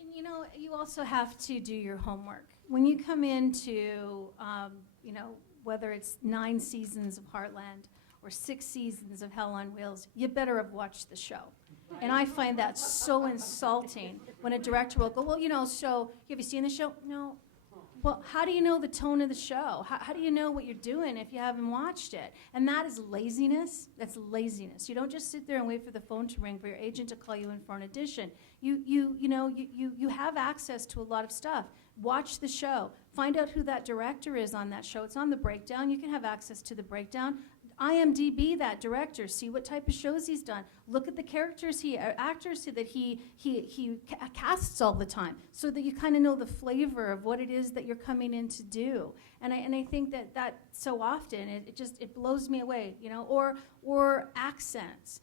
And you know, you also have to do your homework. When you come into, you know, whether it's 9 seasons of Heartland or 6 seasons of Hell on Wheels, you better have watched the show. And I find that so insulting when a director will go, well, you know, so have you seen the show? No. Well, how do you know the tone of the show? How do you know what you're doing if you haven't watched it? And that is laziness. That's laziness. You don't just sit there and wait for the phone to ring for your agent to call you in for an audition. You have access to a lot of stuff. Watch the show. Find out who that director is on that show. It's on the breakdown. You can have access to the breakdown. IMDb that director, see what type of shows he's done. Look at the characters actors that he casts all the time, so that you kind of know the flavor of what it is that you're coming in to do. And I think that so often it blows me away, you know. Or accents.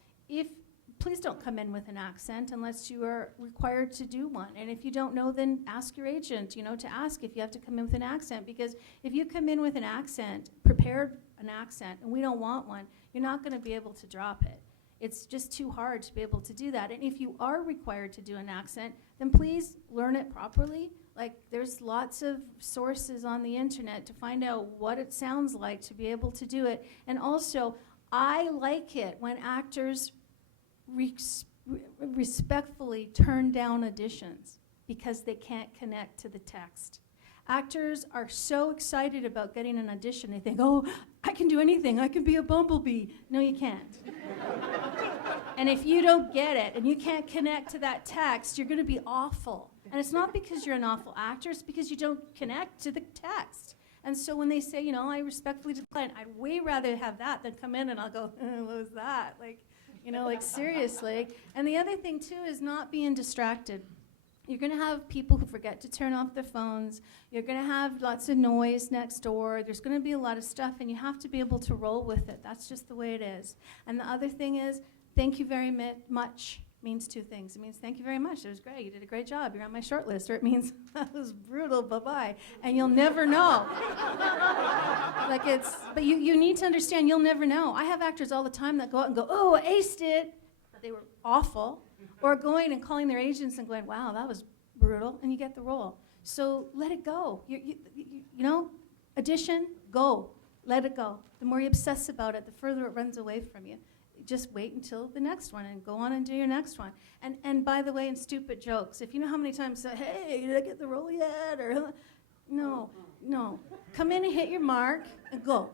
Please don't come in with an accent unless you are required to do one. And if you don't know, then ask your agent, you know, to ask if you have to come in with an accent. Because if you come in with an accent, prepared an accent, and we don't want one, you're not going to be able to drop it. It's just too hard to be able to do that. And if you are required to do an accent, then please learn it properly. Like, there's lots of sources on the internet to find out what it sounds like to be able to do it. And also, I like it when actors respectfully turn down auditions because they can't connect to the text. Actors are so excited about getting an audition, they think, oh, I can do anything, I can be a bumblebee. No, you can't. And if you don't get it and you can't connect to that text, you're going to be awful. And it's not because you're an awful actor, it's because you don't connect to the text. And so when they say, you know, I respectfully decline, I'd way rather have that than come in and I'll go, what was that? Like, you know, like, seriously. And the other thing, too, is not being distracted. You're going to have people who forget to turn off their phones. You're going to have lots of noise next door. There's going to be a lot of stuff, and you have to be able to roll with it. That's just the way it is. And the other thing is, thank you very much means 2 things. It means thank you very much. It was great. You did a great job. You're on my short list. Or it means that was brutal. Bye-bye. And you'll never know. But you need to understand you'll never know. I have actors all the time that go out and go, oh, I aced it. They were awful. Or going and calling their agents and going, wow, that was brutal. And you get the role. So let it go. You know, audition, go. Let it go. The more you obsess about it, the further it runs away from you. Just wait until the next one and go on and do your next one. And by the way, in stupid jokes, if you know how many times I say, hey, did I get the role yet? Or no. Come in and hit your mark and go.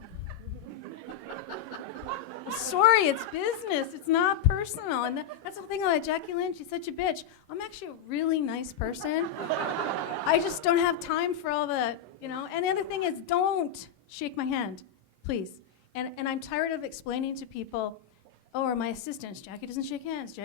I'm sorry, it's business. It's not personal. And that's the thing about Jackie Lynn. She's such a bitch. I'm actually a really nice person. I just don't have time for all the, you know. And the other thing is, don't shake my hand, please. And I'm tired of explaining to people, oh, or my assistants, Jackie doesn't shake hands.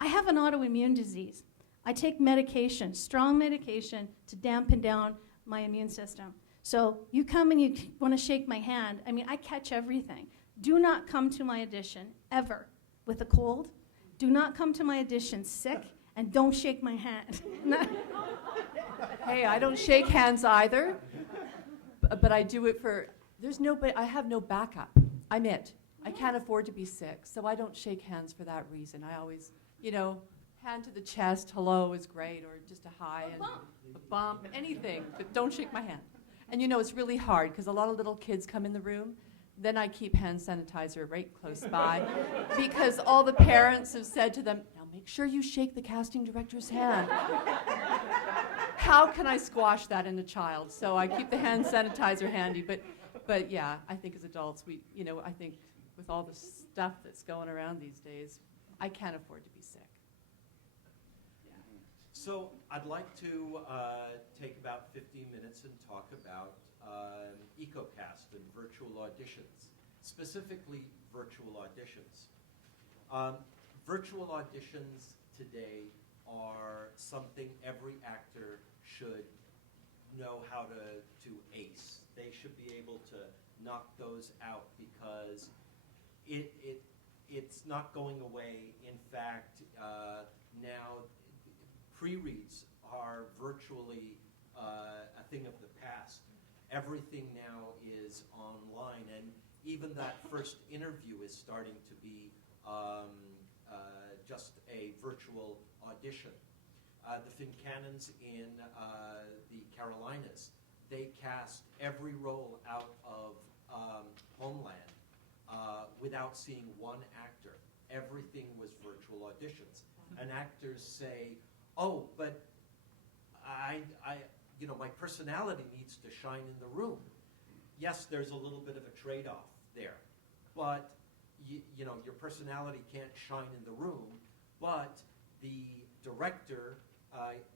I have an autoimmune disease. I take medication, strong medication, to dampen down my immune system. So you come and you want to shake my hand. I mean, I catch everything. Do not come to my audition, ever, with a cold. Do not come to my audition sick, and don't shake my hand. Hey, I don't shake hands either, but I do it for, I have no backup. I'm it. I can't afford to be sick, so I don't shake hands for that reason. I always, you know, hand to the chest, hello is great, or just a hi, and a bump, anything, but don't shake my hand. And you know, it's really hard, because a lot of little kids come in the room, then I keep hand sanitizer right close by, because all the parents have said to them, now make sure you shake the casting director's hand. How can I squash that in a child? So I keep the hand sanitizer handy, but yeah, I think as adults, I think with all the stuff that's going around these days, I can't afford to be sick. Yeah. So I'd like to take about 15 minutes and talk about EcoCast and virtual auditions, specifically virtual auditions. Virtual auditions today are something every actor should know how to ace. They should be able to knock those out because it's not going away. In fact, now pre-reads are virtually a thing of the past. Everything now is online, and even that first interview is starting to be just a virtual audition. The Fincannons in the Carolinas, they cast every role out of Homeland without seeing one actor. Everything was virtual auditions. And actors say, oh, but my personality needs to shine in the room. Yes, there's a little bit of a trade-off there, but your personality can't shine in the room, but the director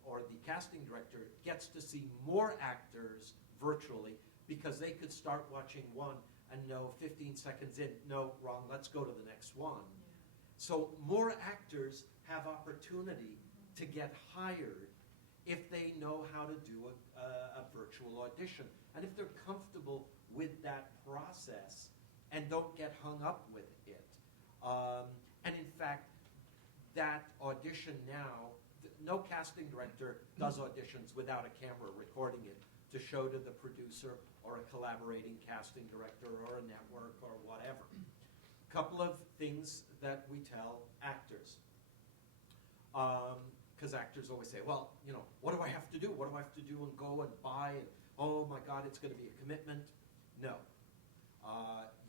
or the casting director gets to see more actors virtually because they could start watching one and know 15 seconds in, no, wrong, let's go to the next one. So more actors have opportunity to get hired if they know how to do a virtual audition. And if they're comfortable with that process and don't get hung up with it. And in fact, that audition now, no casting director does auditions without a camera recording it to show to the producer or a collaborating casting director or a network or whatever. Couple of things that we tell actors. Because actors always say, well, what do I have to do? What do I have to do and go and buy? And, oh my God, it's going to be a commitment. No.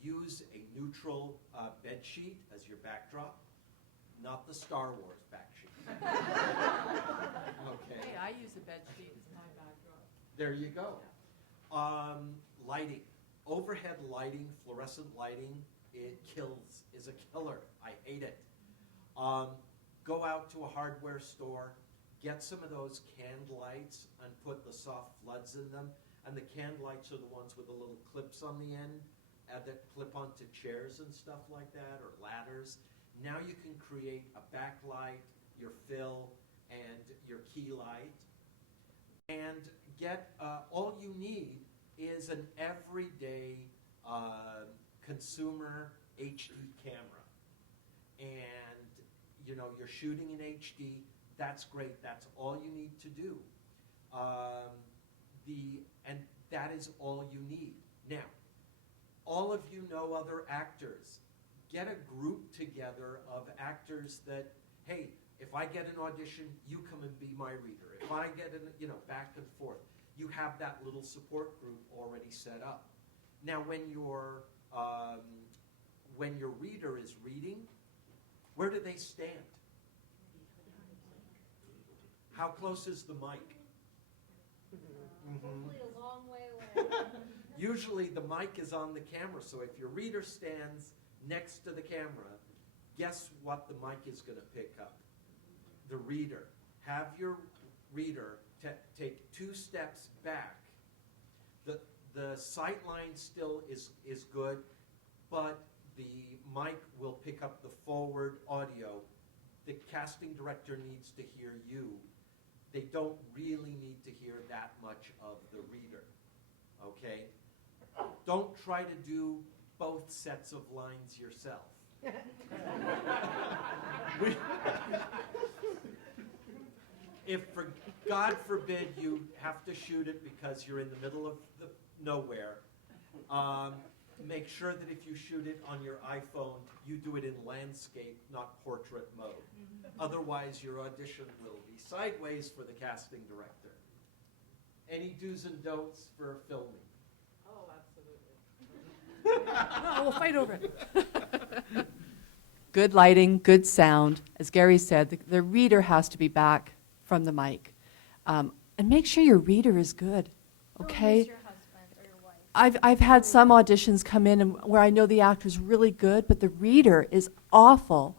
Use a neutral bed sheet as your backdrop, not the Star Wars back sheet. Okay. Hey, I use a bed sheet as my backdrop. There you go. Lighting. Overhead lighting, fluorescent lighting, it is a killer. I hate it. Go out to a hardware store, get some of those canned lights and put the soft floods in them. And the canned lights are the ones with the little clips on the end that clip onto chairs and stuff like that, or ladders. Now you can create a backlight, your fill, and your key light. And get, all you need is an everyday consumer HD camera. And you're shooting in HD, that's great, that's all you need to do. And that is all you need. Now, all of you know other actors. Get a group together of actors that, hey, if I get an audition, you come and be my reader. If I get back and forth. You have that little support group already set up. Now, when your reader is reading, where do they stand? How close is the mic? Hopefully a long way away. Usually the mic is on the camera, so if your reader stands next to the camera, guess what the mic is going to pick up? The reader. Have your reader take 2 steps back. The sight line still is good, but the mic will pick up the forward audio. The casting director needs to hear you. They don't really need to hear that much of the reader, okay? Don't try to do both sets of lines yourself. If, for God forbid, you have to shoot it because you're in the middle of nowhere, make sure that if you shoot it on your iPhone, you do it in landscape, not portrait mode. Otherwise, your audition will be sideways for the casting director. Any do's and don'ts for filming? Oh, absolutely. No, we'll fight over it. Good lighting, good sound. As Gary said, the reader has to be back from the mic. And make sure your reader is good, okay? Don't use your husband or your wife. I've had some auditions come in where I know the actor's really good, but the reader is awful.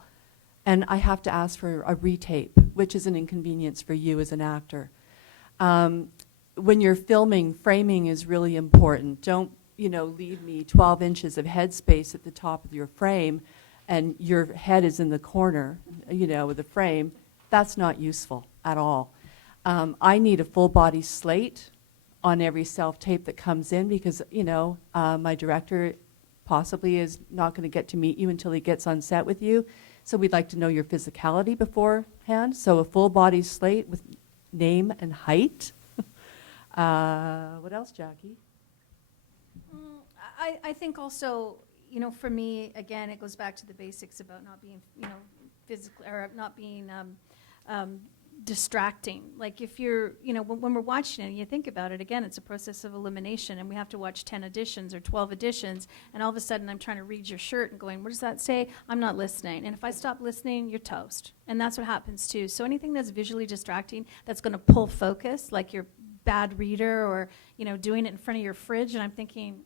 And I have to ask for a retape, which is an inconvenience for you as an actor. When you're filming, framing is really important. Don't, leave me 12 inches of headspace at the top of your frame and your head is in the corner, with the frame. That's not useful at all. I need a full body slate on every self-tape that comes in because, my director possibly is not going to get to meet you until he gets on set with you. So we'd like to know your physicality beforehand. So a full body slate with name and height. What else, Jackie? I think also, you know, for me, again, it goes back to the basics about not being, you know, physical, or not being distracting. Like if you're, you know, when we're watching it and you think about it, again, it's a process of elimination, and we have to watch 10 editions or 12 editions, and all of a sudden I'm trying to read your shirt and going, what does that say? I'm not listening. And if I stop listening, you're toast. And that's what happens too. So anything that's visually distracting, that's going to pull focus, like your bad reader, or, you know, doing it in front of your fridge, and I'm thinking,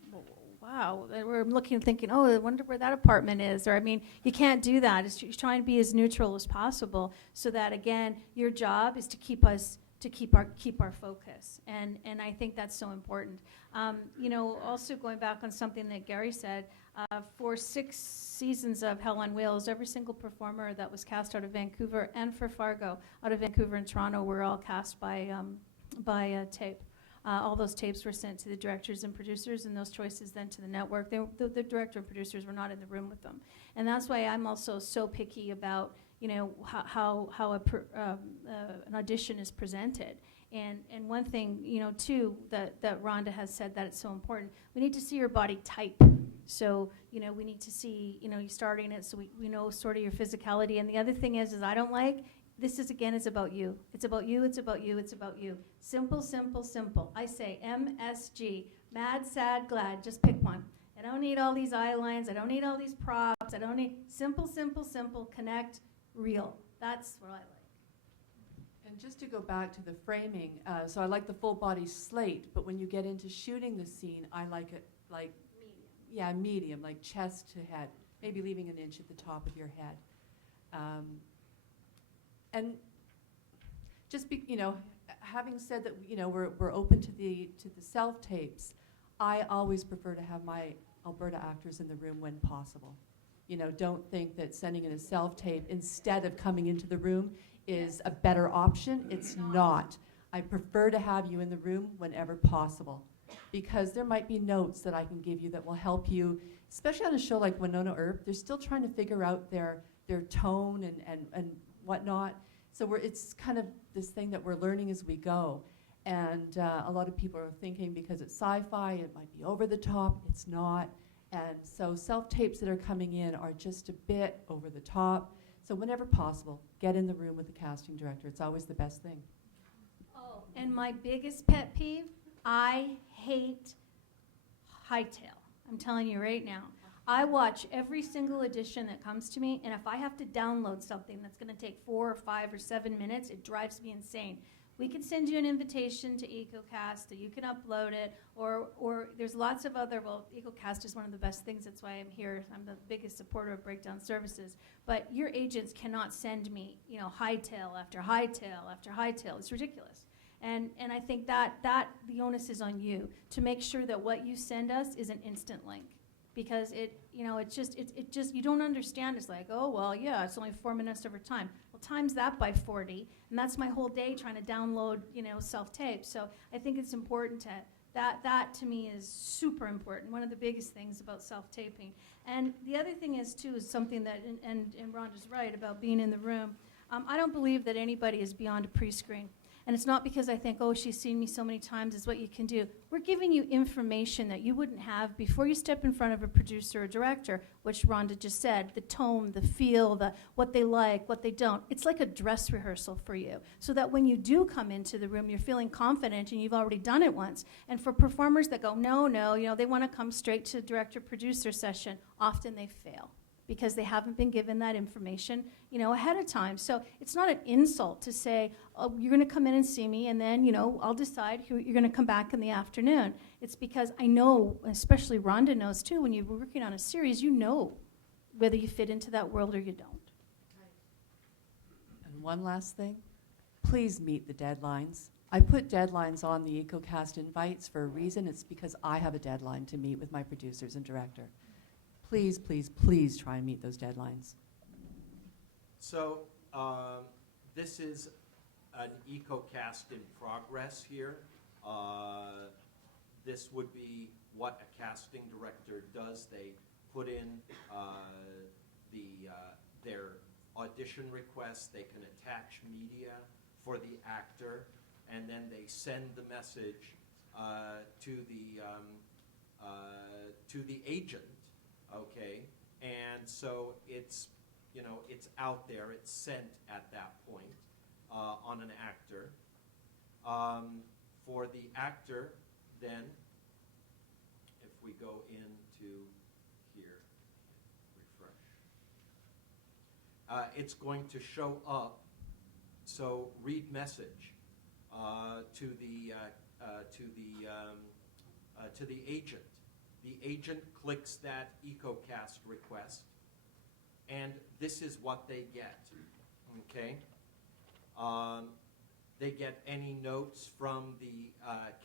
wow, we're looking and thinking, oh, I wonder where that apartment is. Or, I mean, you can't do that. You're trying to be as neutral as possible, so that, again, your job is to keep our focus. And I think that's so important. You know, also going back on something that Gary said, for 6 seasons of Hell on Wheels, every single performer that was cast out of Vancouver, and for Fargo, out of Vancouver and Toronto, were all cast by tape. All those tapes were sent to the directors and producers, and those choices then to the network. The director and producers were not in the room with them. And that's why I'm also so picky about, you know, how an audition is presented. And one thing, you know, too, that Rhonda has said that it's so important, we need to see your body type. So, you know, we need to see, you know, you starting it so we know sort of your physicality. And the other thing is I don't this is, again, is about you. It's about you, it's about you, it's about you. Simple, simple, simple. I say MSG, mad, sad, glad, just pick one. I don't need all these eye lines, I don't need all these props, I don't need, simple, simple, simple, connect, real. That's what I like. And just to go back to the framing, so I like the full body slate, but when you get into shooting the scene, I like it like, medium, like chest to head, maybe leaving an inch at the top of your head. And just you know, having said that, you know, we're open to the self tapes, I always prefer to have my Alberta actors in the room when possible. You know, don't think that sending in a self tape instead of coming into the room is a better option. It's not. I prefer to have you in the room whenever possible, because there might be notes that I can give you that will help you, especially on a show like Winona Earp. They're still trying to figure out their tone and whatnot. So it's kind of this thing that we're learning as we go. And a lot of people are thinking because it's sci-fi, it might be over the top. It's not. And so self-tapes that are coming in are just a bit over the top. So whenever possible, get in the room with the casting director. It's always the best thing. Oh, and my biggest pet peeve, I hate hightail. I'm telling you right now. I watch every single edition that comes to me, and if I have to download something that's going to take 4 or 5 or 7 minutes, it drives me insane. We can send you an invitation to EcoCast, that you can upload it, or there's lots of other, well, EcoCast is one of the best things, that's why I'm here. I'm the biggest supporter of Breakdown Services. But your agents cannot send me, you know, hightail after hightail after hightail. It's ridiculous. And I think that the onus is on you to make sure that what you send us is an instant link. Because it just, you don't understand. It's like, oh, well, yeah, it's only 4 minutes over time. Well, times that by 40, and that's my whole day trying to download, you know, self-tape. So I think it's important that to me is super important, one of the biggest things about self-taping. And the other thing is, too, is something that, and Rhonda's right about being in the room, I don't believe that anybody is beyond a pre-screen. And it's not because I think, oh, she's seen me so many times, is what you can do. We're giving you information that you wouldn't have before you step in front of a producer or director, which Rhonda just said, the tone, the feel, what they like, what they don't. It's like a dress rehearsal for you, so that when you do come into the room, you're feeling confident and you've already done it once. And for performers that go, no, you know, they want to come straight to director-producer session, often they fail, because they haven't been given that information, you know, ahead of time. So it's not an insult to say, oh, you're going to come in and see me, and then, you know, I'll decide who you're going to come back in the afternoon. It's because I know, especially Rhonda knows too, when you're working on a series, you know whether you fit into that world or you don't. And one last thing, please meet the deadlines. I put deadlines on the EcoCast invites for a reason. It's because I have a deadline to meet with my producers and director. Please, please, please try and meet those deadlines. So this is an EcoCast in progress here. This would be what a casting director does. They put in their audition requests. They can attach media for the actor, and then they send the message to the agent, okay? And so it's, you know, it's out there, it's sent at that point on an actor. For the actor, then, if we go into here, refresh, it's going to show up. So read message to the agent. The agent clicks that EcoCast request, and this is what they get. Okay. They get any notes from the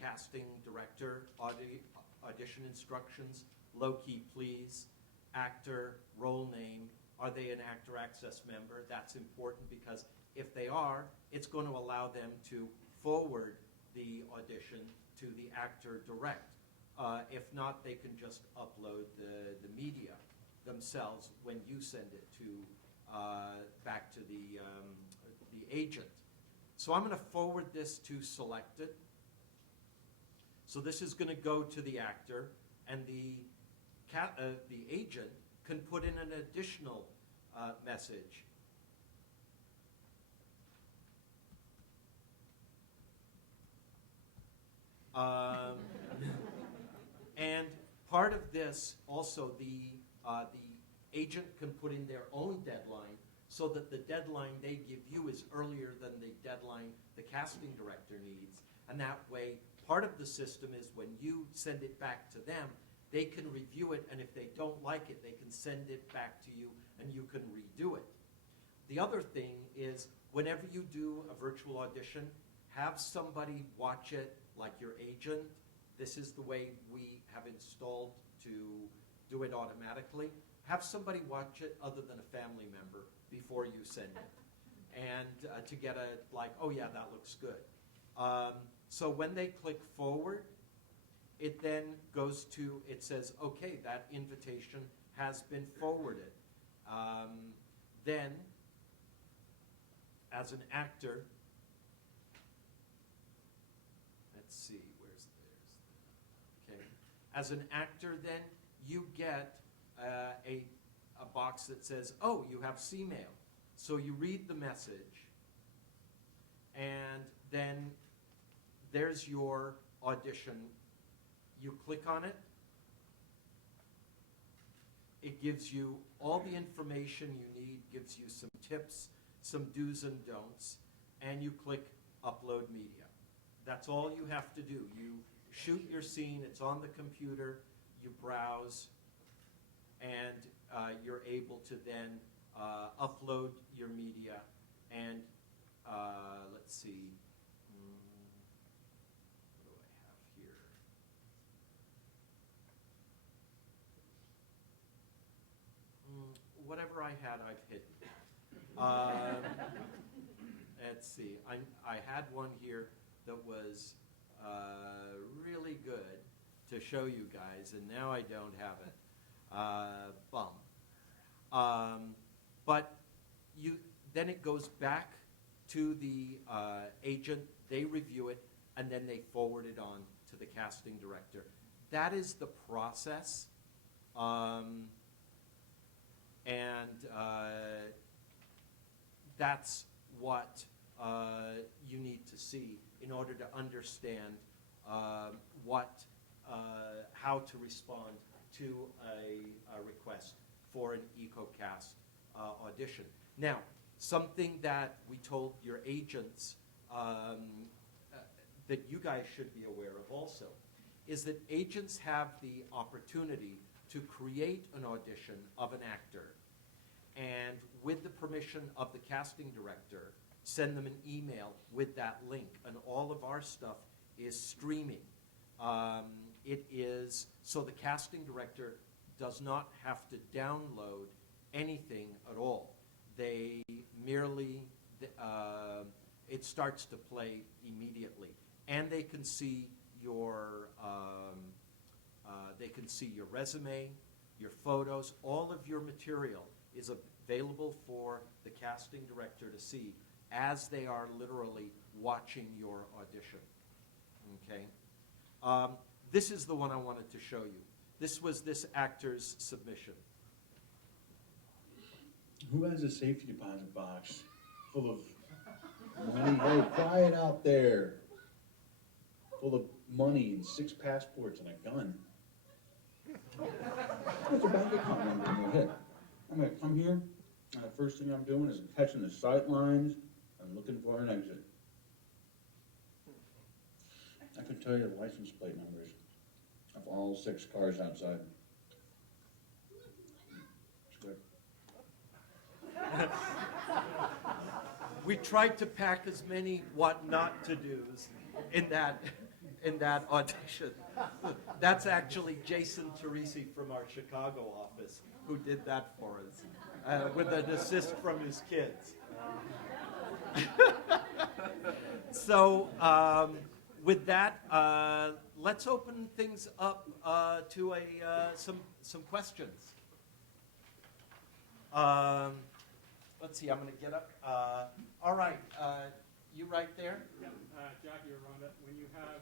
casting director, audition instructions, low key please, actor, role name, are they an Actor Access member? That's important because if they are, it's going to allow them to forward the audition to the actor direct. If not, they can just upload the media themselves when you send it to back to the agent. So I'm going to forward this to selected. So this is going to go to the actor, and the agent can put in an additional message. And part of this also, the agent can put in their own deadline so that the deadline they give you is earlier than the deadline the casting director needs. And that way, part of the system is when you send it back to them, they can review it, and if they don't like it, they can send it back to you and you can redo it. The other thing is, whenever you do a virtual audition, have somebody watch it, like your agent. This is the way we have installed to do it automatically. Have somebody watch it other than a family member before you send it. And to get a, like, oh yeah, that looks good. So when they click forward, it then goes to, it says, okay, that invitation has been forwarded. Then, as an actor, let's see, okay. As an actor, then, you get a box that says, oh, you have C-mail. So you read the message, and then there's your audition. You click on it. It gives you all the information you need, gives you some tips, some do's and don'ts, and you click Upload Media. That's all you have to do. You shoot your scene, it's on the computer, you browse, and you're able to then upload your media. And let's see, what do I have here? Whatever I had, I've hidden. Let's see, I had one here that was really good to show you guys, and now I don't have it. But then it goes back to the agent, they review it, and then they forward it on to the casting director. That is the process. That's what you need to see in order to understand how to respond to a request for an EcoCast audition. Now, something that we told your agents that you guys should be aware of also is that agents have the opportunity to create an audition of an actor, and with the permission of the casting director, send them an email with that link. And all of our stuff is streaming. It is, so the casting director does not have to download anything at all. They merely, it starts to play immediately. And they can see your resume, your photos, all of your material is available for the casting director to see. as they are literally watching your audition. Okay? This is the one I wanted to show you. This was this actor's submission. Who has a safety deposit box full of money? Hey, quiet out there. Full of money and 6 passports and a gun. What's a bank account number in your head? I'm gonna come here, and the first thing I'm doing is catching the sight lines and looking for an exit. I can tell you the license plate numbers of all 6 cars outside. It's good. We tried to pack as many what not to do's in that audition. That's actually Jason Teresi from our Chicago office who did that for us with an assist from his kids. So with that, let's open things up to some questions. Let's see, I'm going to get up. All right, you right there? Yeah, Jackie or Rhonda, when you have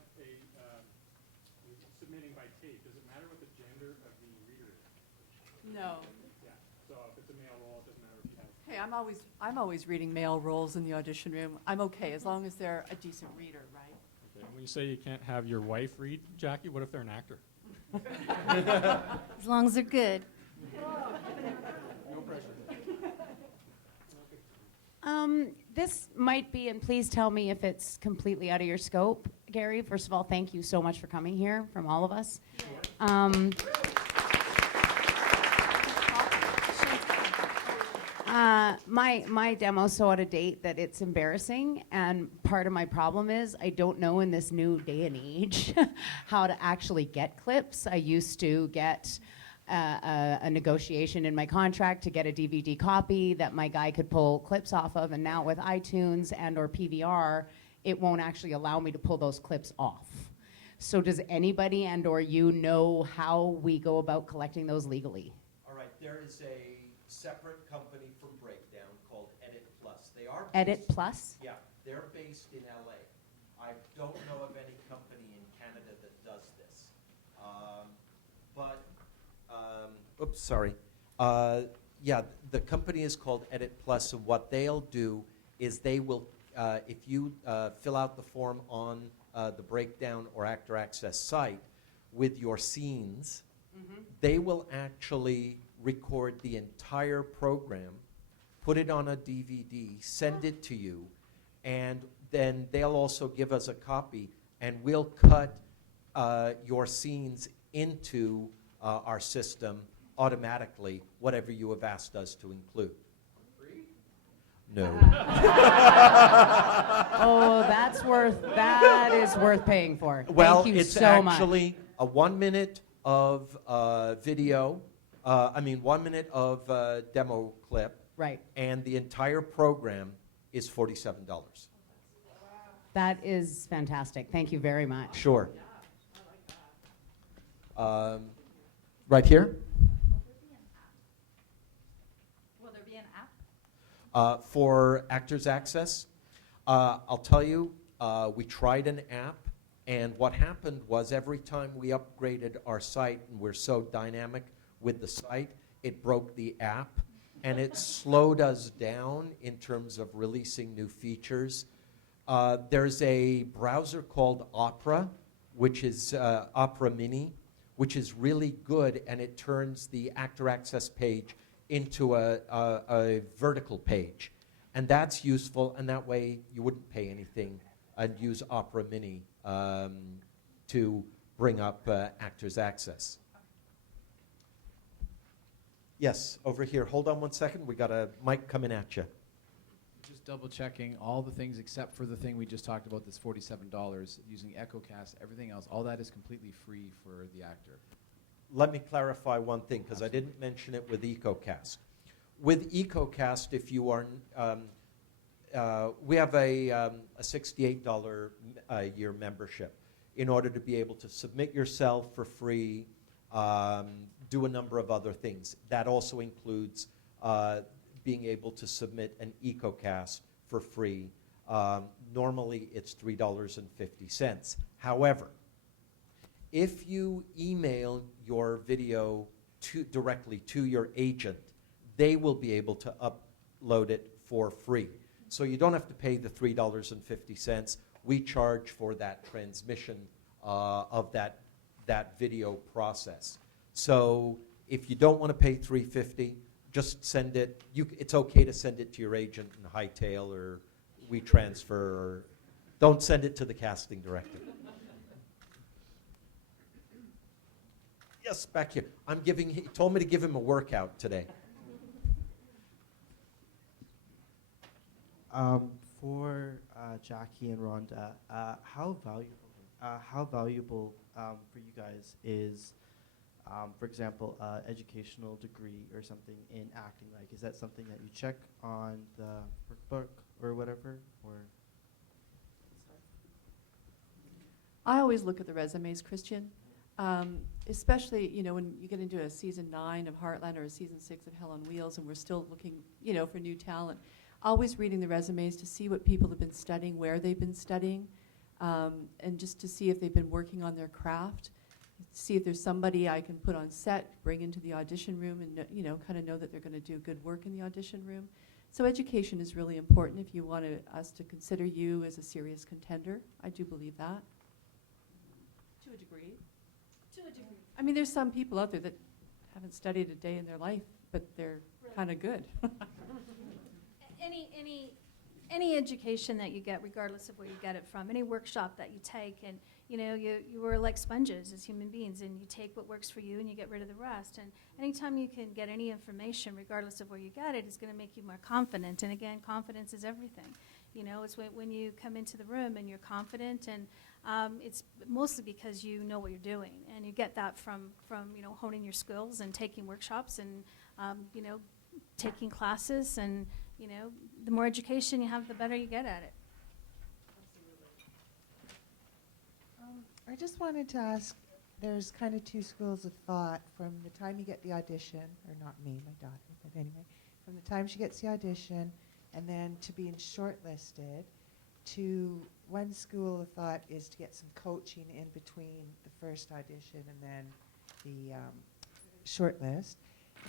submitting by tape, does it matter what the gender of the reader is? No. Yeah, so if it's a male role, it doesn't matter if you have. Hey, I'm always reading male roles in the audition room. I'm okay, as long as they're a decent reader, right? Okay, when you say you can't have your wife read, Jackie, what if they're an actor? As long as they're good. No pressure. This might be, and please tell me if it's completely out of your scope, Gary. First of all, thank you so much for coming here from all of us. My demo's so out of date that it's embarrassing, and part of my problem is I don't know in this new day and age how to actually get clips. I used to get a negotiation in my contract to get a DVD copy that my guy could pull clips off of, and now with iTunes and or PVR, it won't actually allow me to pull those clips off. So does anybody and or you know how we go about collecting those legally? All right, there is a separate company from Breakdown called Edit Plus. They are Edit Plus? Yeah, they're based in LA. I don't know of any company in Canada that does this. Oops, sorry. Yeah, the company is called Edit Plus, and what they'll do is they will, if you fill out the form on the Breakdown or Actor Access site with your scenes, they will actually record the entire program, put it on a DVD, send it to you, and then they'll also give us a copy, and we'll cut your scenes into our system automatically, whatever you have asked us to include. Free? No. Oh, that is worth paying for. Well, Thank you it's so much. actually a 1 minute of video, 1 minute of demo clip. Right. And the entire program is $47. That is fantastic. Thank you very much. Sure. Right here? Will there be an app? For Actors Access, I'll tell you, we tried an app, and what happened was every time we upgraded our site, and we're so dynamic with the site, it broke the app, and it slowed us down in terms of releasing new features. There's a browser called ACTRA, which is Opera Mini, which is really good, and it turns the Actor Access page into a vertical page. And that's useful, and that way you wouldn't pay anything and use Opera Mini to bring up Actors Access. Yes, over here. Hold on 1 second. We got a mic coming at you. Just double checking all the things except for the thing we just talked about, this $47, using EchoCast, everything else, all that is completely free for the actor. Let me clarify one thing, because I didn't mention it with EcoCast. With EcoCast, if you are, we have a $68 a year membership in order to be able to submit yourself for free, do a number of other things. That also includes being able to submit an EcoCast for free. Normally, it's $3.50. However, if you email your video directly to your agent, they will be able to upload it for free. So you don't have to pay the $3.50. We charge for that transmission of that video process. So if you don't want to pay $3.50, just send it. It's okay to send it to your agent in Hightail or WeTransfer, or don't send it to the casting director. Yes, back here. He told me to give him a workout today. For Jackie and Rhonda, how valuable for you guys is, for example, educational degree or something in acting? Like, is that something that you check on the workbook or whatever? Or I always look at the resumes, Christian. Especially, when you get into a season 9 of Heartland or a season 6 of Hell on Wheels, and we're still looking, for new talent. Always reading the resumes to see what people have been studying, where they've been studying, and just to see if they've been working on their craft. See if there's somebody I can put on set, bring into the audition room, and kind of know that they're going to do good work in the audition room. So education is really important if you want us to consider you as a serious contender. I do believe that. To a degree. To a degree. I mean, there's some people out there that haven't studied a day in their life, but they're kind of good. Any education that you get, regardless of where you get it from, any workshop that you take, and you are like sponges as human beings, and you take what works for you and you get rid of the rest. And anytime you can get any information, regardless of where you get it, is going to make you more confident. And again, confidence is everything. It's when you come into the room and you're confident, and it's mostly because you know what you're doing, and you get that from honing your skills and taking workshops and taking classes, and the more education you have, the better you get at it. I just wanted to ask, there's kind of two schools of thought from the time you get the audition, or not me, my daughter, but anyway, from the time she gets the audition and then to being shortlisted, to one school of thought is to get some coaching in between the first audition and then the shortlist.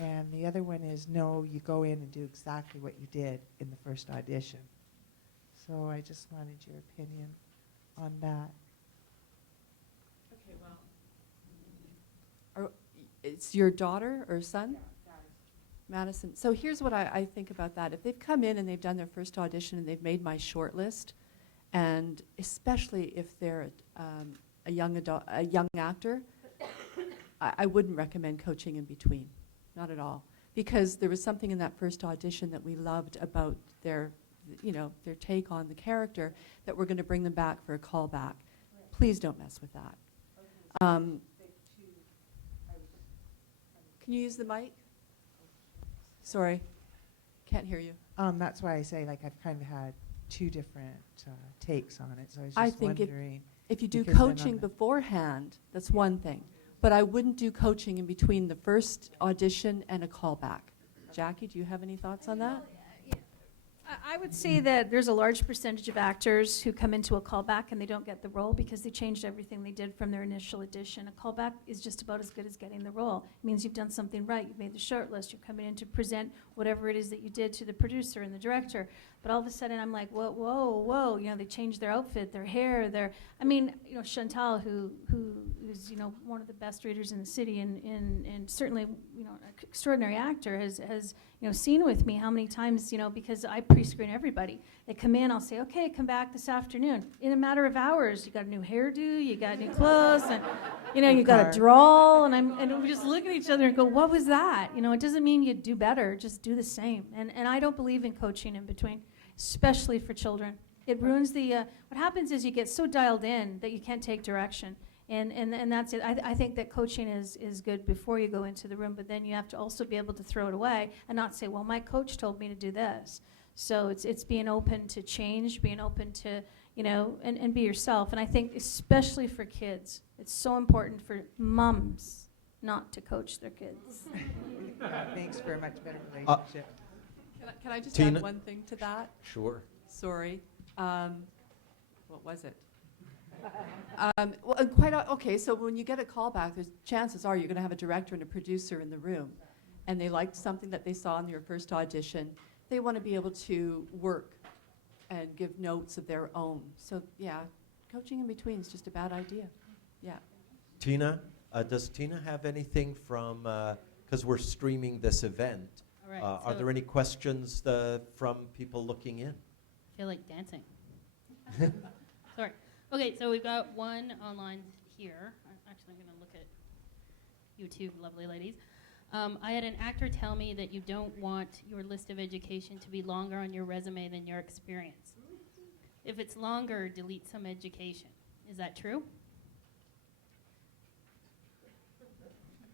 And the other one is, no, you go in and do exactly what you did in the first audition. So I just wanted your opinion on that. Okay, well. It's your daughter or son? Yeah, Madison. So here's what I think about that. If they've come in and they've done their first audition and they've made my shortlist, and especially if they're a young actor, I wouldn't recommend coaching in between. Not at all. Because there was something in that first audition that we loved about their take on the character that we're going to bring them back for a callback. Right. Please don't mess with that. Okay, can you use the mic? Sorry, can't hear you. That's why I say, like, I've kind of had two different takes on it. So I was just wondering. If you do coaching beforehand, that's one thing. But I wouldn't do coaching in between the first audition and a callback. Jackie, do you have any thoughts on that? I would say that there's a large percentage of actors who come into a callback and they don't get the role because they changed everything they did from their initial audition. A callback is just about as good as getting the role. It means you've done something right. You've made the short list. You're coming in to present whatever it is that you did to the producer and the director. But all of a sudden, I'm like, whoa. They changed their outfit, their hair, Chantal, who is one of the best readers in the city, and certainly an extraordinary actor, has seen with me how many times because I pre-screen everybody. They come in, I'll say, okay, come back this afternoon. In a matter of hours, you got a new hairdo, you got new clothes, and you got a drawl, and we just look at each other and go, what was that? It doesn't mean you do better, just do the same. And I don't believe in coaching in between, especially for children. It ruins what happens is you get so dialed in that you can't take direction. And that's it. I think that coaching is good before you go into the room, but then you have to also be able to throw it away and not say, well, my coach told me to do this. So it's being open to change, being open to, and be yourself. And I think especially for kids, it's so important for mums not to coach their kids. Thanks for a much better relationship. Can I just Tina? add one thing to that? Sure. Sorry. What was it? Well, okay, so when you get a call back, there's chances are you're going to have a director and a producer in the room, and they liked something that they saw in your first audition. They want to be able to work and give notes of their own. So, yeah, coaching in between is just a bad idea. Yeah. Tina, does Tina have anything from, because we're streaming this event, All right, are so there any questions from people looking in? I feel like dancing. Sorry. Okay, so we've got one online here. I'm actually going to look at you two lovely ladies. I had an actor tell me that you don't want your list of education to be longer on your resume than your experience. If it's longer, delete some education. Is that true?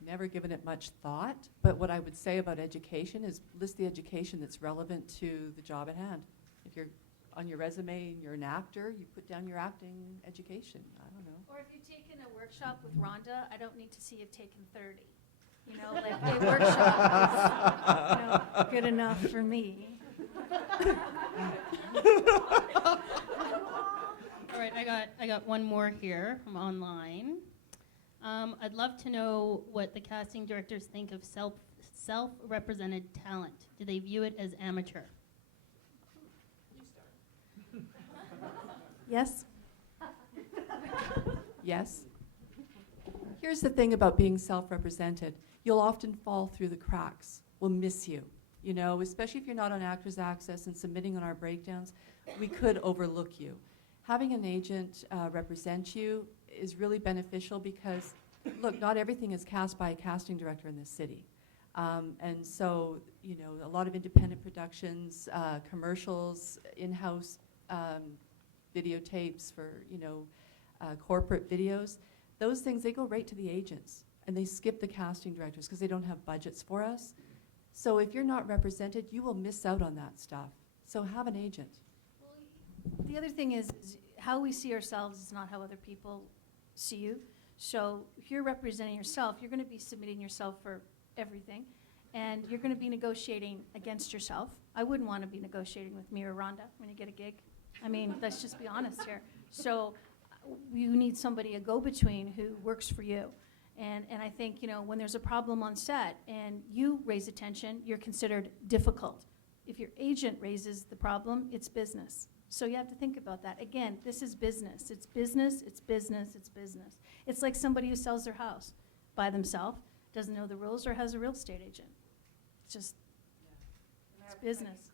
Never given it much thought, but what I would say about education is list the education that's relevant to the job at hand. If you're on your resume and you're an actor, you put down your acting education. I don't know. Or if you've taken a workshop with Rhonda, I don't need to see you've taken 30. You know, like a workshop is good enough for me. All right, I got one more here from online. I'd love to know what the casting directors think of self-represented talent. Do they view it as amateur? Yes? Yes. Here's the thing about being self-represented. You'll often fall through the cracks. We'll miss you, you know, especially if you're not on Actors Access and submitting on our breakdowns. We could overlook you. Having an agent represent you is really beneficial because, look, not everything is cast by a casting director in this city. And so, you know, a lot of independent productions, commercials, in-house videotapes for, you know, corporate videos, those things, they go right to the agents. And they skip the casting directors because they don't have budgets for us. So if you're not represented, you will miss out on that stuff. So have an agent. Well, the other thing is how we see ourselves is not how other people see you. So if you're representing yourself, you're going to be submitting yourself for everything. And you're going to be negotiating against yourself. I wouldn't want to be negotiating with me or Rhonda when you get a gig. I mean, let's just be honest here. So you need somebody, a go-between, who works for you. And I think, you know, when there's a problem on set and you raise attention, you're considered difficult. If your agent raises the problem, it's business. So you have to think about that. Again, this is business. It's business, it's business, it's business. It's like somebody who sells their house by themselves, doesn't know the rules, or has a real estate agent. It's just, it's business.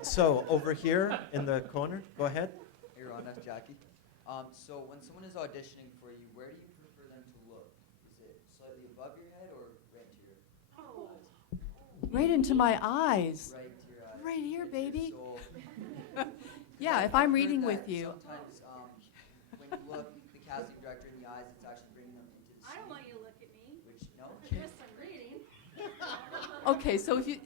So over here in the corner, go ahead. Hey Ron, that's Jackie. So when someone is auditioning for you, where do you prefer them to look? Is it slightly above your head or right to your eyes? Right into my eyes. Right to your eyes. Right here, Right to your baby. soul. Yeah, if I'm I've reading heard with that you. Sometimes when you look the casting director in the eyes, it's actually bringing them into the scene. I don't want you to look at me. Which, no? Yes, I'm reading. Okay, so if you,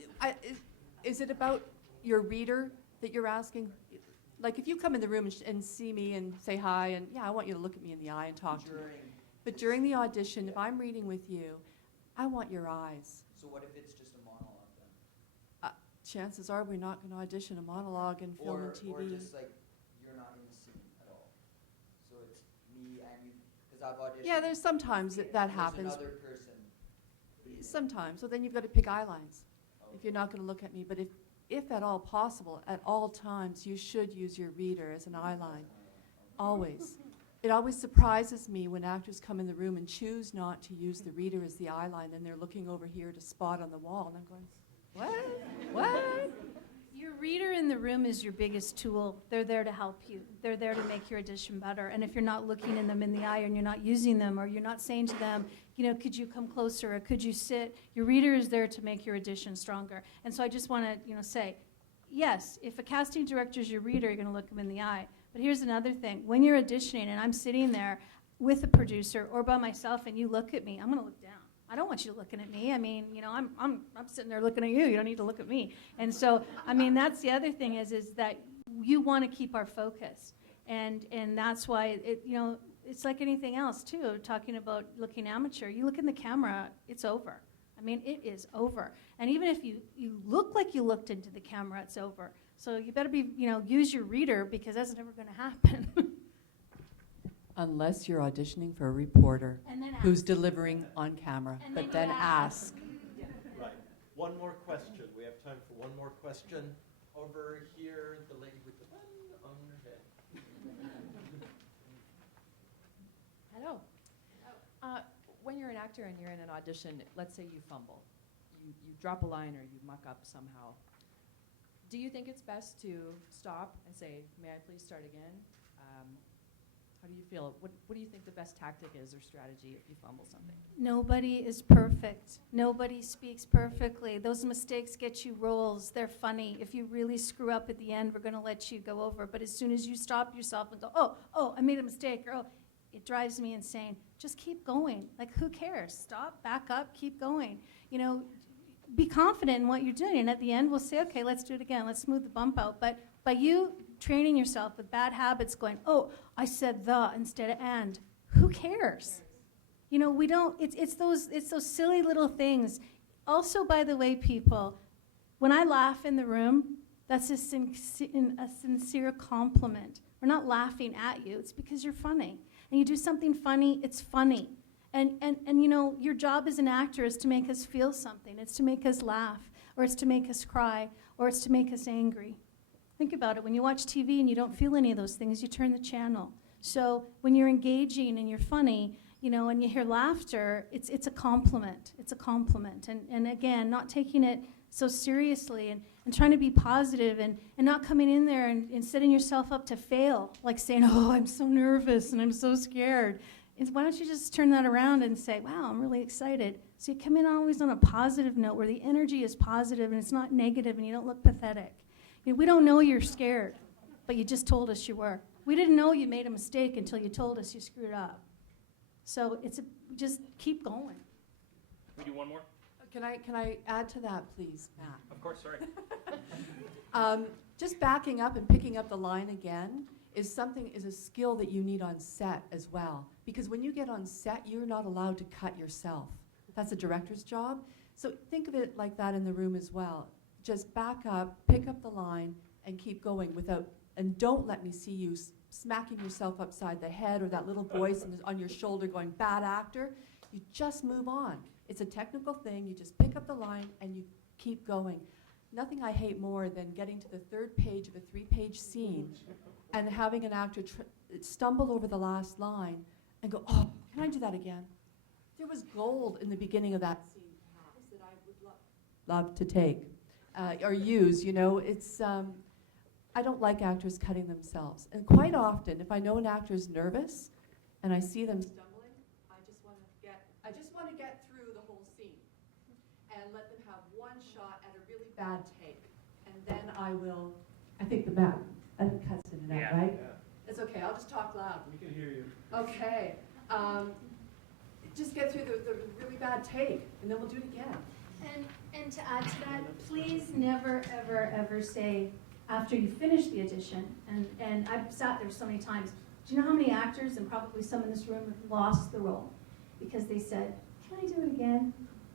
is it about your reader that you're asking? Like if you come in the room and see me and say hi, and yeah, I want you to look at me in the eye and talk to me. But during the audition, if I'm reading with you, I want your eyes. So what if it's just a monologue then? Chances are we're not going to audition a monologue and film and TV. Or just like you're not in the scene at all. So it's me and you, because I've auditioned. Yeah, there's sometimes that there's happens. another person. Sometimes. So then you've got to pick eye lines if you're not going to look at me. But if at all possible, at all times, you should use your reader as an eye line. Always. It always surprises me when actors come in the room and choose not to use the reader as the eye line, and they're looking over here to spot on the wall, and I'm going, what? What? Your reader in the room is your biggest tool. They're there to help you. They're there to make your audition better. And if you're not looking in them in the eye and you're not using them, or you're not saying to them, you know, could you come closer or could you sit? Your reader is there to make your audition stronger. And so I just want to, you know, say, yes, if a casting director is your reader, you're going to look them in the eye. But here's another thing. When you're auditioning and I'm sitting there with a producer or by myself and you look at me, I'm going to look down. I don't want you looking at me. I mean, you know, I'm sitting there looking at you. You don't need to look at me. And so, I mean, that's the other thing is that you want to keep our focus. And that's why, you know, it's like anything else, too, talking about looking amateur. You look in the camera, it's over. I mean, it is over. And even if you look like you looked into the camera, it's over. So you better be, use your reader, because that's never going to happen. Unless you're auditioning for a reporter And then who's ask. delivering on camera, And but then then you ask. Right. One more question. We have time for one more question. Over here, the lady with the bun on her head. Hello. When you're an actor and you're in an audition, let's say you fumble, you drop a line or you muck up somehow. Do you think it's best to stop and say, may I please start again? How do you feel? What do you think the best tactic is or strategy if you fumble something? Nobody is perfect. Nobody speaks perfectly. Those mistakes get you roles. They're funny. If you really screw up at the end, we're going to let you go over. But as soon as you stop yourself and go, oh, I made a mistake, or oh, it drives me insane. Just keep going. Like, who cares? Stop, back up, keep going. Be confident in what you're doing. And at the end, we'll say, okay, let's do it again. Let's smooth the bump out. But by you training yourself with bad habits, going, oh, I said the instead of and, who cares? We don't, it's those silly little things. Also, by the way, people, when I laugh in the room, that's a sincere compliment. We're not laughing at you. It's because you're funny. And you do something funny, it's funny. And your job as an actor is to make us feel something. It's to make us laugh, or it's to make us cry, or it's to make us angry. Think about it. When you watch TV and you don't feel any of those things, you turn the channel. So when you're engaging and you're funny, and you hear laughter, it's a compliment. It's a compliment. And again, not taking it so seriously and trying to be positive and not coming in there and setting yourself up to fail, like saying, oh, I'm so nervous and I'm so scared. Why don't you just turn that around and say, wow, I'm really excited. So you come in always on a positive note where the energy is positive and it's not negative and you don't look pathetic. We don't know you're scared, but you just told us you were. We didn't know you made a mistake until you told us you screwed up. So just keep going. We do one more? Can I add to that, please, Matt? Of course, sorry. Just backing up and picking up the line again is a skill that you need on set as well. Because when you get on set, you're not allowed to cut yourself. That's a director's job. So think of it like that in the room as well. Just back up, pick up the line, and keep going and don't let me see you smacking yourself upside the head or that little voice on your shoulder going, bad actor. You just move on. It's a technical thing. You just pick up the line and you keep going. Nothing I hate more than getting to the third page of a 3-page scene and having an actor stumble over the last line and go, oh, can I do that again? There was gold in the beginning of that scene, perhaps, that I would love to take or use. It's I don't like actors cutting themselves. And quite often, if I know an actor's nervous and I see them stumbling, I just want to get through the whole scene and let them have one shot at a really bad take. And then I think the map cuts in and out, right? Yeah. It's okay, I'll just talk loud. We can hear you. Okay. Just get through the really bad take, and then we'll do it again. And to add to that, please never, ever, ever say, after you finish the audition, and I've sat there so many times, do you know how many actors, and probably some in this room, have lost the role because they said, can I do it again?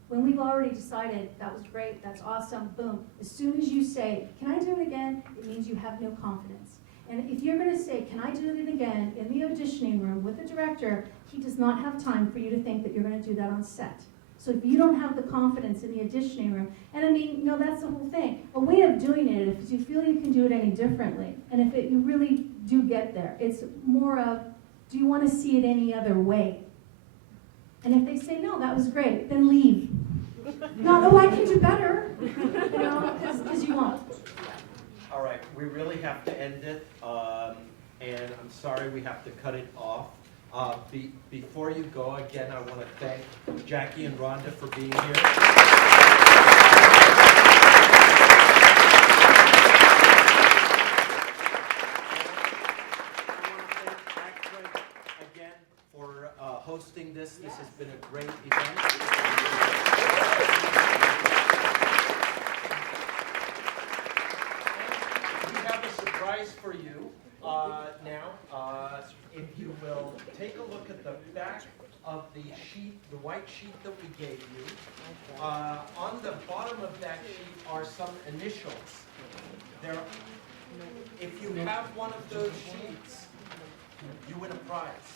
When we've already decided that was great, that's awesome, boom. As soon as you say, can I do it again, it means you have no confidence. And if you're going to say, can I do it again, in the auditioning room with the director, he does not have time for you to think that you're going to do that on set. So if you don't have the confidence in the auditioning room, and I mean, that's the whole thing. A way of doing it, if you feel you can do it any differently, and if you really do get there, it's more of, do you want to see it any other way? And if they say, no, that was great, then leave. No, I can do better, because you won't. All right, we really have to end it, and I'm sorry we have to cut it off. Before you go, again, I want to thank Jackie and Rhonda for being here. Again for hosting this. This has been a great event. We have a surprise for you now. If you will take a look at the back of the sheet, the white sheet that we gave you. On the bottom of that sheet are some initials. There, if you have one of those sheets, you win a prize.